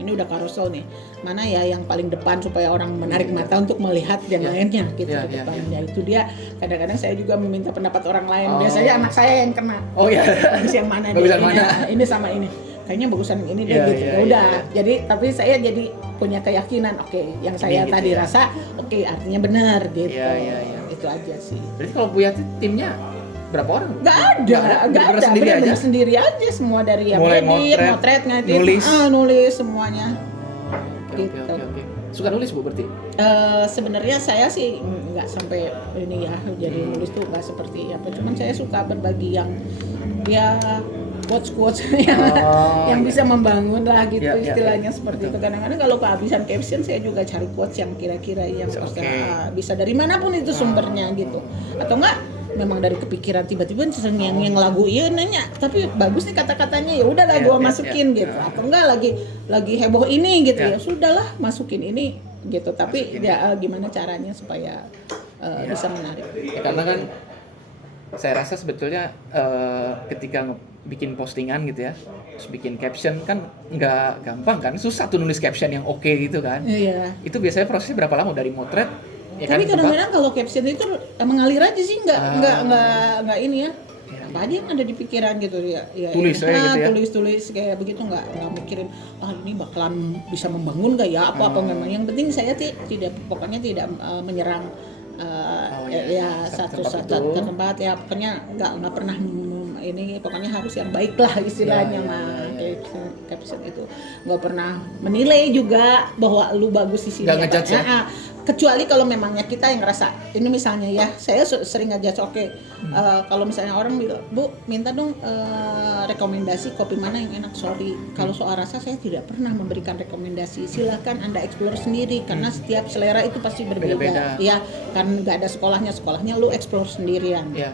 ini udah carousel nih, mana ya yang paling depan supaya orang menarik mata untuk melihat dan lainnya gitu di depannya. Itu dia kadang-kadang saya juga meminta pendapat orang lain. Biasanya anak saya yang kena. Bagus yang mana dia? Ini sama ini. Kayaknya bagusan ini deh gitu. Ya udah. Jadi tapi saya jadi punya keyakinan, yang saya gitu tadi rasa artinya benar gitu. Itu aja sih. Berarti kalau Bu Yanti timnya berapa orang? Nggak ada. Benar-benar sendiri aja semua dari yang edit, motret, ngedit, nulis semuanya. Gitu. Oke. Suka nulis Bu berarti? Sebenarnya saya sih nggak sampai ini ya, jadi nulis tuh nggak seperti apa. Cuman saya suka berbagi yang dia quotes yang bisa membangun lah gitu istilahnya seperti itu. Kadang-kadang kalau kehabisan caption saya juga cari quotes yang kira-kira yang bisa dari manapun itu sumbernya gitu. Atau enggak memang dari kepikiran tiba-tiba yang lagu nanya tapi bagus nih kata-katanya, ya udahlah gua masukin gitu. Atau enggak lagi heboh ini gitu ya sudahlah masukin ini gitu. Tapi gimana caranya supaya bisa menarik. Karena kan saya rasa sebetulnya ketika bikin postingan gitu ya, terus bikin caption kan nggak gampang kan, susah tuh nulis caption yang oke gitu kan. Iya. Itu biasanya prosesnya berapa lama dari motret? Ya tapi kan, kadang-kadang kalau caption itu mengalir aja sih, nggak ini ya. Apa aja yang ada di pikiran gitu ya. Tulis gitu ya. Tulis kayak begitu, nggak mikirin ini bakalan bisa membangun nggak ya apa memang. Yang penting saya tidak menyerang satu tempat ya, pokoknya nggak pernah ini, pokoknya harus yang baik lah istilahnya caption itu. Nggak pernah menilai juga bahwa lu bagus di sini. Nggak ngejudge ya? Kecuali kalau memangnya kita yang ngerasa ini misalnya ya, saya sering ngejudge kalau misalnya orang bilang, Bu minta dong rekomendasi kopi mana yang enak, sorry kalau soal rasa saya tidak pernah memberikan rekomendasi, silahkan Anda explore sendiri karena setiap selera itu pasti berbeda. Ya kan nggak ada sekolahnya lu explore sendirian ya.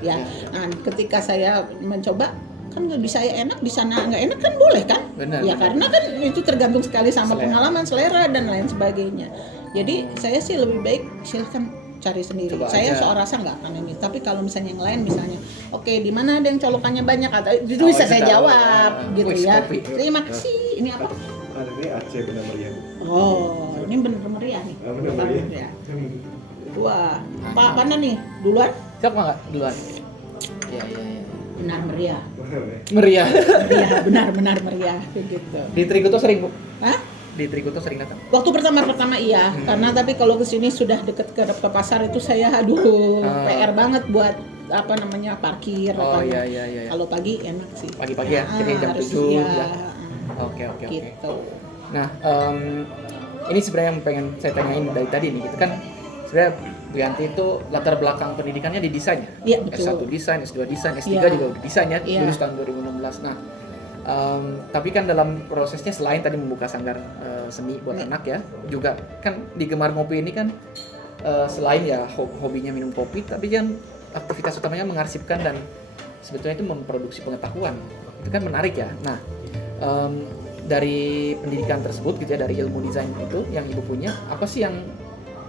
Nah ketika saya mencoba kan bisa ya enak, di sana nggak enak kan boleh kan? Benar. Karena kan itu tergantung sekali sama pengalaman, selera dan lain sebagainya. Jadi saya sih lebih baik silahkan cari sendiri. Coba Saya aja. soal rasa nggak akan ini. Tapi kalau misalnya yang lain, misalnya, oke di mana ada yang colokannya banyak atau itu Oh, bisa itu saya tahu. jawab gitu Wih, ya. kopi. Terima kasih. Ini apa? Ada ini Aceh benar meriah. Oh, ini bener meriah nih. Benar meriah. Ya. Wah, Pak mana nih? Duluan? Siapa nggak duluan? Iya. Benar meriah. Meriah. Meriah, benar meriah gitu. Di Triguto sering Bu? Hah? Di Triguto sering datang? Waktu pertama iya, karena tapi kalau kesini sudah deket ke pasar itu saya PR banget buat apa namanya parkir. Oh apa. iya. Kalau pagi enak sih. Pagi-pagi ya, jadi jam harus, 7 ya. ya. Oke. Gitu. Nah, ini sebenarnya yang pengen saya tanyain dari tadi nih, gitu kan. Sebenarnya Bu Yanti itu latar belakang pendidikannya di desain ya? Iya, betul. S1 desain, S2 desain, S3 Iya. juga udah desain ya, Iya. lulus tahun 2016. Nah, tapi kan dalam prosesnya selain tadi membuka sanggar seni buat Iya. anak ya, juga kan di Gemar Ngopi ini kan selain ya hobinya minum kopi, tapi kan aktivitas utamanya mengarsipkan dan sebetulnya itu memproduksi pengetahuan. Itu kan menarik ya. Nah, dari pendidikan tersebut gitu ya, dari ilmu desain itu yang Ibu punya, apa sih yang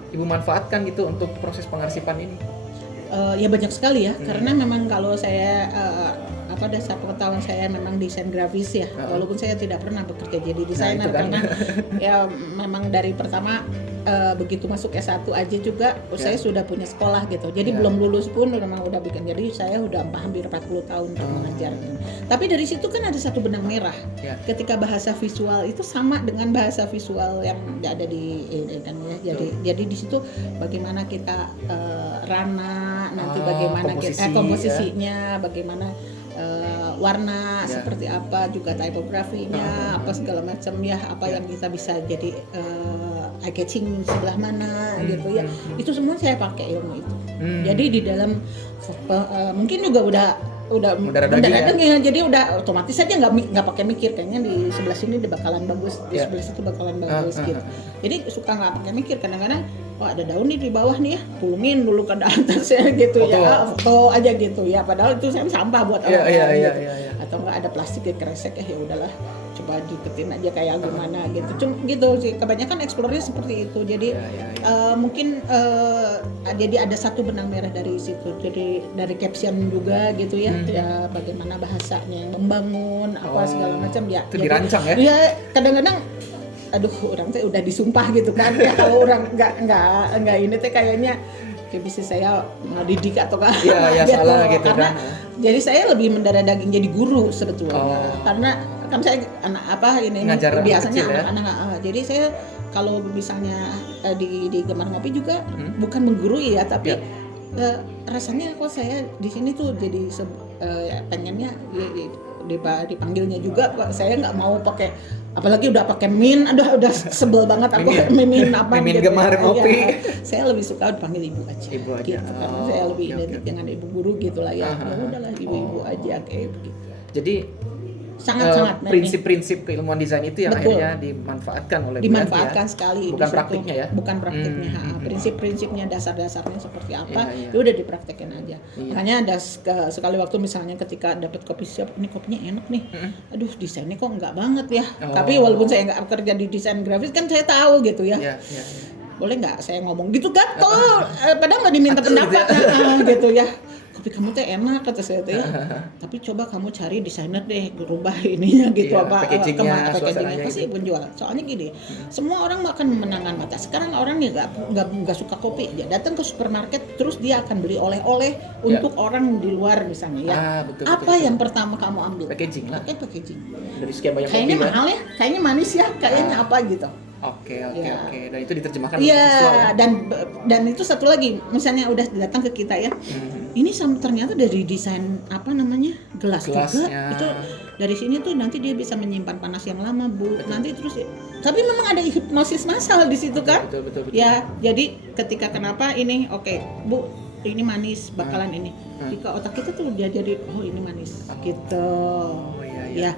Ibu manfaatkan gitu untuk proses pengarsipan ini? Ya banyak sekali ya, karena memang kalau saya dasar pengetahuan saya memang desain grafis ya, walaupun saya tidak pernah bekerja jadi desainer itu kan. karena ya memang dari pertama begitu masuk S1 aja juga saya sudah punya sekolah gitu, jadi belum lulus pun memang udah bikin, jadi saya udah hampir 40 tahun untuk mengajar. Tapi dari situ kan ada satu benang merah, ketika bahasa visual itu sama dengan bahasa visual yang ada di ini kan ya, jadi di situ bagaimana kita rana nanti bagaimana komposisinya, bagaimana warna seperti apa, juga tipografinya apa segala macam ya, apa yang kita bisa jadi eye catching sebelah mana gitu ya, itu semua saya pakai ilmu itu. Jadi di dalam mungkin juga udah daging ya, jadi udah otomatis saja nggak pakai mikir, kayaknya di sebelah sini bakalan bagus, di sebelah situ bakalan bagus gitu. Jadi suka nggak pakai mikir, kadang-kadang ada daun nih di bawah nih ya, tulumin dulu ke atasnya gitu ya, foto aja gitu ya, padahal itu kan sampah buat orang lain gitu. Atau nggak ada plastik kresek ya udahlah coba deketin aja kayak gimana gitu. Cuma gitu sih, kebanyakan eksplornya seperti itu. Jadi mungkin jadi ada satu benang merah dari situ, jadi dari caption juga gitu ya, ya bagaimana bahasanya membangun apa segala macam ya. Itu dirancang ya? Iya, kadang-kadang aduh orang teh udah disumpah gitu kan ya, kalau orang nggak ini teh kayaknya kayak bisa saya ngedidik atau kan ya salah gitu karena kan. Jadi saya lebih mendarah daging jadi guru sebetulnya, karena kan saya anak ini ngajar biasanya ya? anak-anak jadi saya kalau misalnya di Gemar Ngopi juga bukan menggurui ya, tapi rasanya kok saya di sini tuh jadi pengennya dipanggilnya juga, saya nggak mau pakai, apalagi udah pakai min, udah sebel banget aku mimin apa mimin gitu. Gemar Ngopi. Ya, saya lebih suka dipanggil ibu aja. Gitu, karena saya lebih identik dengan ibu guru gitulah ya. Ya udahlah ibu-ibu aja kayak begitu. Jadi sangat prinsip-prinsip keilmuan desain itu yang akhirnya dimanfaatkan oleh dimanfaatkan sekali, bukan praktiknya ya, bukan praktiknya. Prinsip-prinsipnya, dasar-dasarnya seperti apa ya udah dipraktekin aja. Makanya ada sekali waktu misalnya ketika dapat kopi siap, ini kopinya enak nih, aduh desainnya kok enggak banget ya, tapi walaupun saya nggak kerja di desain grafis kan saya tahu gitu ya. Boleh nggak saya ngomong gitu kan, padahal nggak diminta pendapat gitu ya. Kopi kamu teh enak kata saya teh, tapi coba kamu cari desainer deh, berubah ininya gitu, packagingnya pasti penjual. Soalnya gini, semua orang akan memenangkan mata. Sekarang orang ya nggak suka kopi, dia datang ke supermarket terus dia akan beli oleh-oleh untuk orang di luar misalnya ya. Apa yang pertama kamu ambil? Packaging lah. Packaging. Dari sekian banyak kayaknya kopi mahal ya, kayaknya manis ya, kayaknya apa gitu. Oke. Dan itu diterjemahkan Iya, dan itu satu lagi, misalnya udah datang ke kita ya. Ini ternyata dari desain apa namanya? Gelas juga. Itu dari sini tuh nanti dia bisa menyimpan panas yang lama, Bu. Nanti terus tapi memang ada hipnosis massal di situ kan? Betul. Ya, jadi ketika kenapa ini Bu, ini manis bakalan ini. Di otak kita tuh dia jadi ini manis gitu. Iya.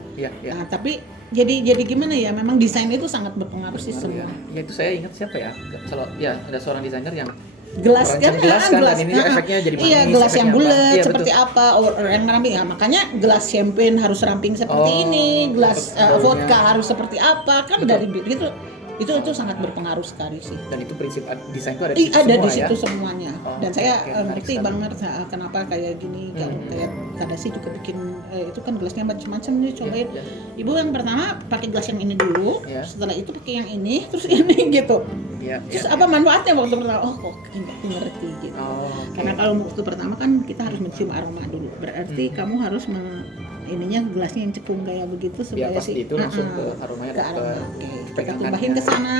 Nah, tapi jadi gimana ya, memang desain itu sangat berpengaruh sih semua. Ya itu saya ingat siapa ya, kalau ya ada seorang desainer yang gelas kan, gelas ini efeknya jadi manis. Iya, gelas yang bulat seperti apa, orang ramping ya, makanya gelas champagne harus ramping seperti ini, gelas vodka harus seperti apa kan, dari itu Itu sangat berpengaruh sekali sih. Dan itu prinsip desain itu ada di situ Ada semua di situ ya? semuanya. Oh, Dan saya oke, menarik ngerti sekali. banget kenapa kayak gini. Kalau kayak Tadashi juga bikin itu kan gelasnya macam-macam nih, cobain. Iya. Ibu yang pertama pakai gelas yang ini dulu, Iya. setelah itu pakai yang ini, terus ini gitu. Iya, Terus iya, apa iya. manfaatnya waktu pertama? Oh, kok aku ngerti gitu. Oh, oke. Karena kalau waktu pertama kan kita harus mencium aroma dulu. Berarti kamu harus ininya gelasnya yang cekung kayak begitu Biar supaya pas itu langsung ke aromanya ke aroma. dapet, Oke. Kita pegangannya. tambahin ke sana,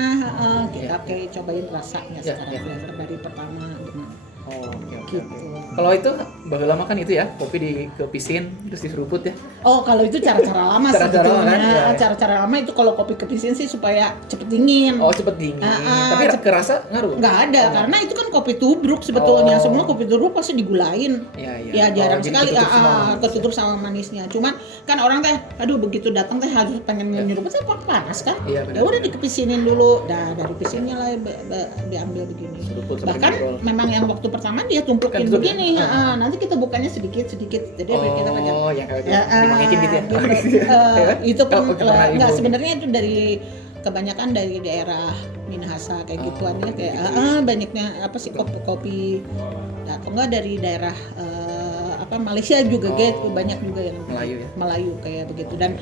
kita Iya. kayak cobain rasanya Iya, secara iya. flavor dari pertama gimana. Oh, oke, oke, Gitu. oke. Kalau itu baheula lama kan itu ya, kopi dikepisin terus diseruput ya. Oh, kalau itu cara-cara lama Cara-cara lama sebetulnya. kan? Iya, iya. Cara-cara lama itu kalau kopi kepisin sih supaya cepet dingin. Oh, cepet dingin. Tapi kerasa ngaruh? Nggak ada, Oh, karena itu kan kopi tubruk sebetulnya. Oh. Semua kopi tubruk pasti digulain. Iya, iya. Ya jarang Oh, jadi sekali ketutup semua. ketutup sama manisnya. Cuman kan orang teh, aduh begitu datang teh harus pengen nyeruput apa panas kan? Iya, benar. Ya udah dikepisinin dulu. Dah dari pisinnya lah diambil begini. Seruput sampai Bahkan ngobrol. memang yang waktu pertama dia tumpukin Kan tutup ya? begini. Nanti kita bukanya sedikit-sedikit. Jadi kita pegang. Oh, yang kayak Ya, dimangikin gitu ya. Itu pun Oh, pernah ibu. nggak, sebenarnya itu dari kebanyakan dari daerah Minahasa kayak gituannya kayak banyaknya apa sih kopi atau enggak dari daerah Malaysia juga gitu, banyak juga yang Melayu ya? Melayu kayak begitu. Dan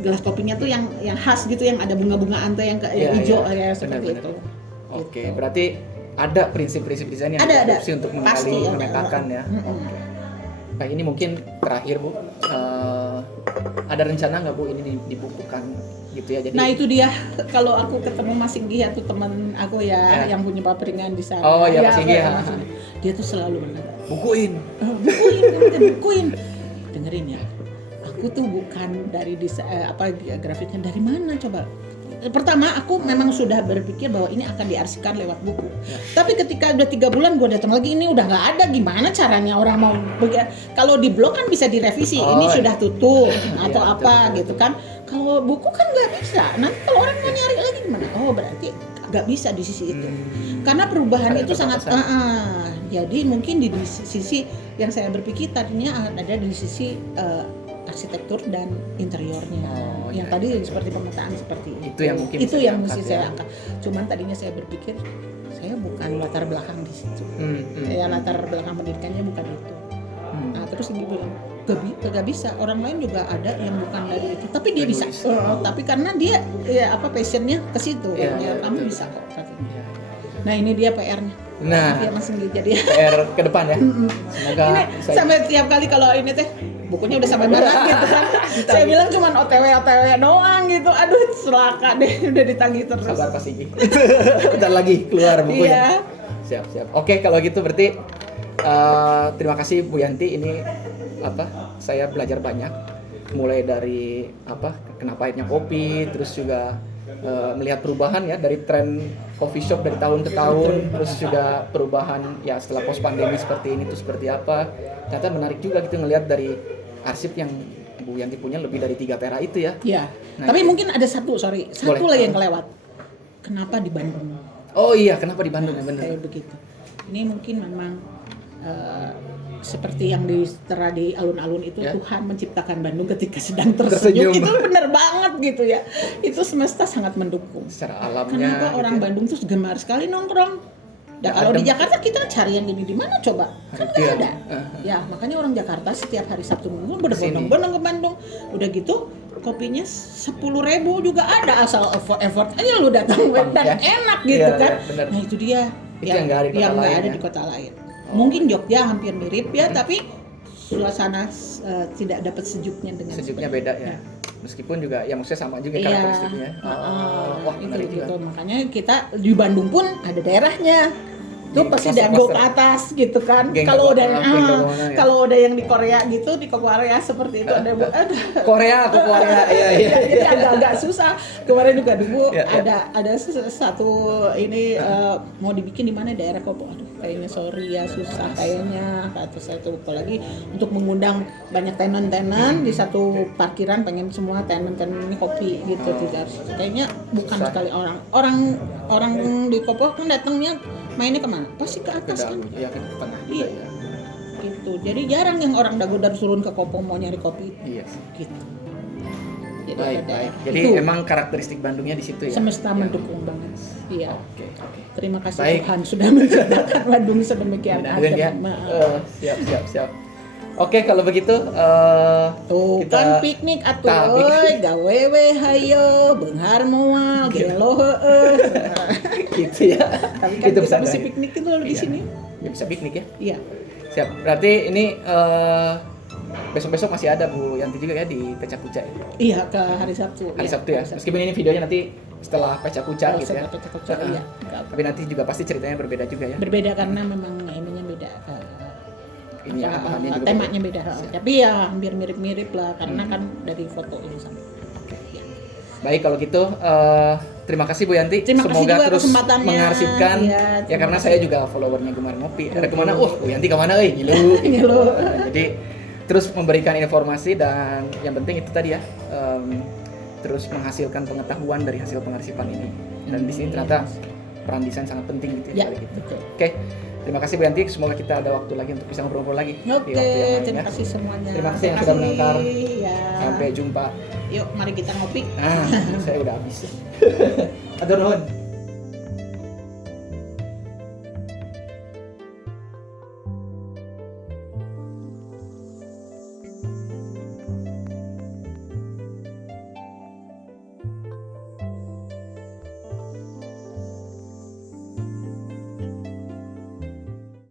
gelas kopinya tuh yang khas gitu, yang ada bunga-bunga ante yang Iya, hijau iya. ya seperti Benar-benar. itu. Oke, Gitu. berarti ada prinsip-prinsip desain yang Ada. diadopsi untuk Pasti menggali, ada. memetakan ya. Mm-mm. Oke. Nah, ini mungkin terakhir Bu, ada rencana nggak Bu ini dibukukan gitu ya? Jadi Nah itu dia, kalau aku ketemu Mas Singgi tuh teman aku ya, Ya. yang punya paperingan di sana. Oh, ya, Mas Singgi, ya. Mas Singgi. Dia tuh selalu berkata, bukuin. bukuin. Dengerin ya, aku tuh bukan dari grafiknya dari mana coba. Pertama aku memang sudah berpikir bahwa ini akan diarsipkan lewat buku. Tapi ketika udah 3 bulan gue datang lagi, ini udah nggak ada, gimana caranya orang mau kalau di blog kan bisa direvisi, Oh, ini iya. sudah tutup atau Iya, apa betul, gitu kan. Kalau buku kan nggak bisa. Nanti kalau orang mau nyari lagi gimana? Oh berarti nggak bisa di sisi itu. Karena perubahan Ada itu sangat jadi mungkin di sisi yang saya berpikir tadinya ada di sisi arsitektur dan interiornya. Oh, Yang iya, tadi iya. seperti pemetaan seperti Itu yang mungkin bisa yang diangkat mesti ya. saya angkat. Cuman tadinya saya berpikir saya bukan latar belakang di situ. Ya latar belakang pendidikannya bukan itu. Nah, terus dia bilang gak bisa, orang lain juga ada yang bukan dari itu, tapi dia bisa. Tapi karena dia passionnya ke situ, Iya, ya, iya, kamu betul. bisa kok katanya. Iya. Nah ini dia PR-nya. Nah, Dia masih jadi. PR ke depan ya. Semoga Ini sampai tiap kali kalau ini teh bukunya udah sampai mana gitu kan. Saya bilang cuman OTW doang gitu. Aduh celaka deh, udah ditagih terus. sabar Pak Sigi. Bentar lagi keluar bukunya. Iya. Siap. Oke, kalau gitu berarti terima kasih Bu Yanti, ini saya belajar banyak, mulai dari kenapa akhirnya kopi, terus juga melihat perubahan ya dari tren coffee shop dari tahun ke tahun, terus juga perubahan ya setelah post pandemi seperti ini tuh seperti apa. Ternyata menarik juga gitu ngelihat dari arsip yang Bu Yanti punya lebih dari 3 tera itu ya. Iya. Nah, Tapi itu. mungkin ada satu Boleh. lagi yang kelewat. Kenapa di Bandung? Oh iya, kenapa di Bandung ya bener. Kayak begitu. Ini mungkin memang seperti yang ditera di alun-alun itu, Ya. Tuhan menciptakan Bandung ketika sedang Tersenyum. tersenyum. Itu benar banget gitu ya. Itu semesta sangat mendukung. Secara alamnya. Kenapa gitu orang ya. Bandung tuh gemar sekali nongkrong? Ya, Dan kalau adem. di Jakarta kita cari yang gini di mana coba? Kan Iya. nggak ada. Ya makanya orang Jakarta setiap hari Sabtu Minggu berbondong-bondong ke Bandung. Udah gitu kopinya 10.000 juga ada, asal effort aja lu datang dan ya. enak gitu Iya, kan. iya, bener. Nah itu dia Itu yang nggak ada di kota nggak lain ada ya? di kota lain. Mungkin Jogja hampir mirip ya, tapi suasana tidak dapat sejuknya dengan Sejuknya seperti beda itu. ya. Meskipun juga ya maksudnya sama juga Iya. karakteristiknya. Wah, Itu menarik gitu. juga. Makanya kita di Bandung pun ada daerahnya. Itu Di pasti cluster-cluster. dago ke atas gitu kan. Geng Kalau udah geng geng ya. kalau udah yang di Korea gitu, di Korea seperti itu ada Korea ke Korea. Iya. jadi agak susah. Kemarin juga dulu Ya, ya. ada satu ini mau dibikin di mana daerah Kopo. Aduh, kayaknya sorry ya susah kayaknya. Kata saya tuh lagi untuk mengundang banyak tenan-tenan di satu parkiran, pengen semua tenan-tenan ini kopi gitu. Tidak, kayaknya bukan Susah. sekali orang di Kopo kan datangnya mainnya kemana? Pasti ke atas kan. Ya kita ke tengah juga Iya. ya. Gitu. Jadi jarang yang orang dago dari turun ke Kopo mau nyari kopi. Iya. Gitu. Ya, jadi Baik, ada baik. Jadi itu. emang karakteristik Bandungnya di situ ya. Semesta Yang- mendukung banget. Iya. Oke, oke. Terima kasih Baik. Tuhan sudah menciptakan Bandung sedemikian Mudah-mudahan ya. adem. Siap. Oke, kalau begitu Tuh kita kan piknik atuh Tah, piknik. euy gawe we hayo beunghar moal gelo heueuh. gitu ya. Tapi kan Itu kita bisa mesti aja. piknik itu loh di Iya. sini. Ya, bisa piknik ya. Iya. Siap. Berarti ini besok-besok masih ada Bu Yanti juga ya di Pecah Kuca ya? Iya ke hari Sabtu. Hari Iya, Sabtu ya. Meskipun ini videonya nanti setelah Pecah Kuca Oh, gitu ya. setelah Pecah Kuca, iya. Tapi nanti juga pasti ceritanya berbeda juga ya. Berbeda karena memang ininya beda. Ini ya, bahannya juga temanya beda. beda. Tapi ya hampir mirip-mirip lah karena kan dari foto ini sama. Ya. Baik kalau gitu terima kasih Bu Yanti. Terima kasih Semoga juga terus kesempatannya. mengarsipkan. Iya, Ya terima karena kasih. saya juga followernya Gemar Ngopi. Ada kemana? Bu Yanti kemana? Ngilu. Ngilu. Jadi terus memberikan informasi dan yang penting itu tadi ya. Terus menghasilkan pengetahuan dari hasil pengarsipan ini. Dan di sini ternyata peran desain sangat penting gitu Ya, ya. Gitu. betul. Oke. Terima kasih Bu Yanti. Semoga kita ada waktu lagi untuk bisa ngobrol-ngobrol lagi. di Oke, waktu yang lain, terima ya. kasih semuanya. Terima kasih yang sudah mendengar. Ya. Sampai jumpa. Yuk, mari kita ngopi. Nah, saya udah habis. Atur nuhun.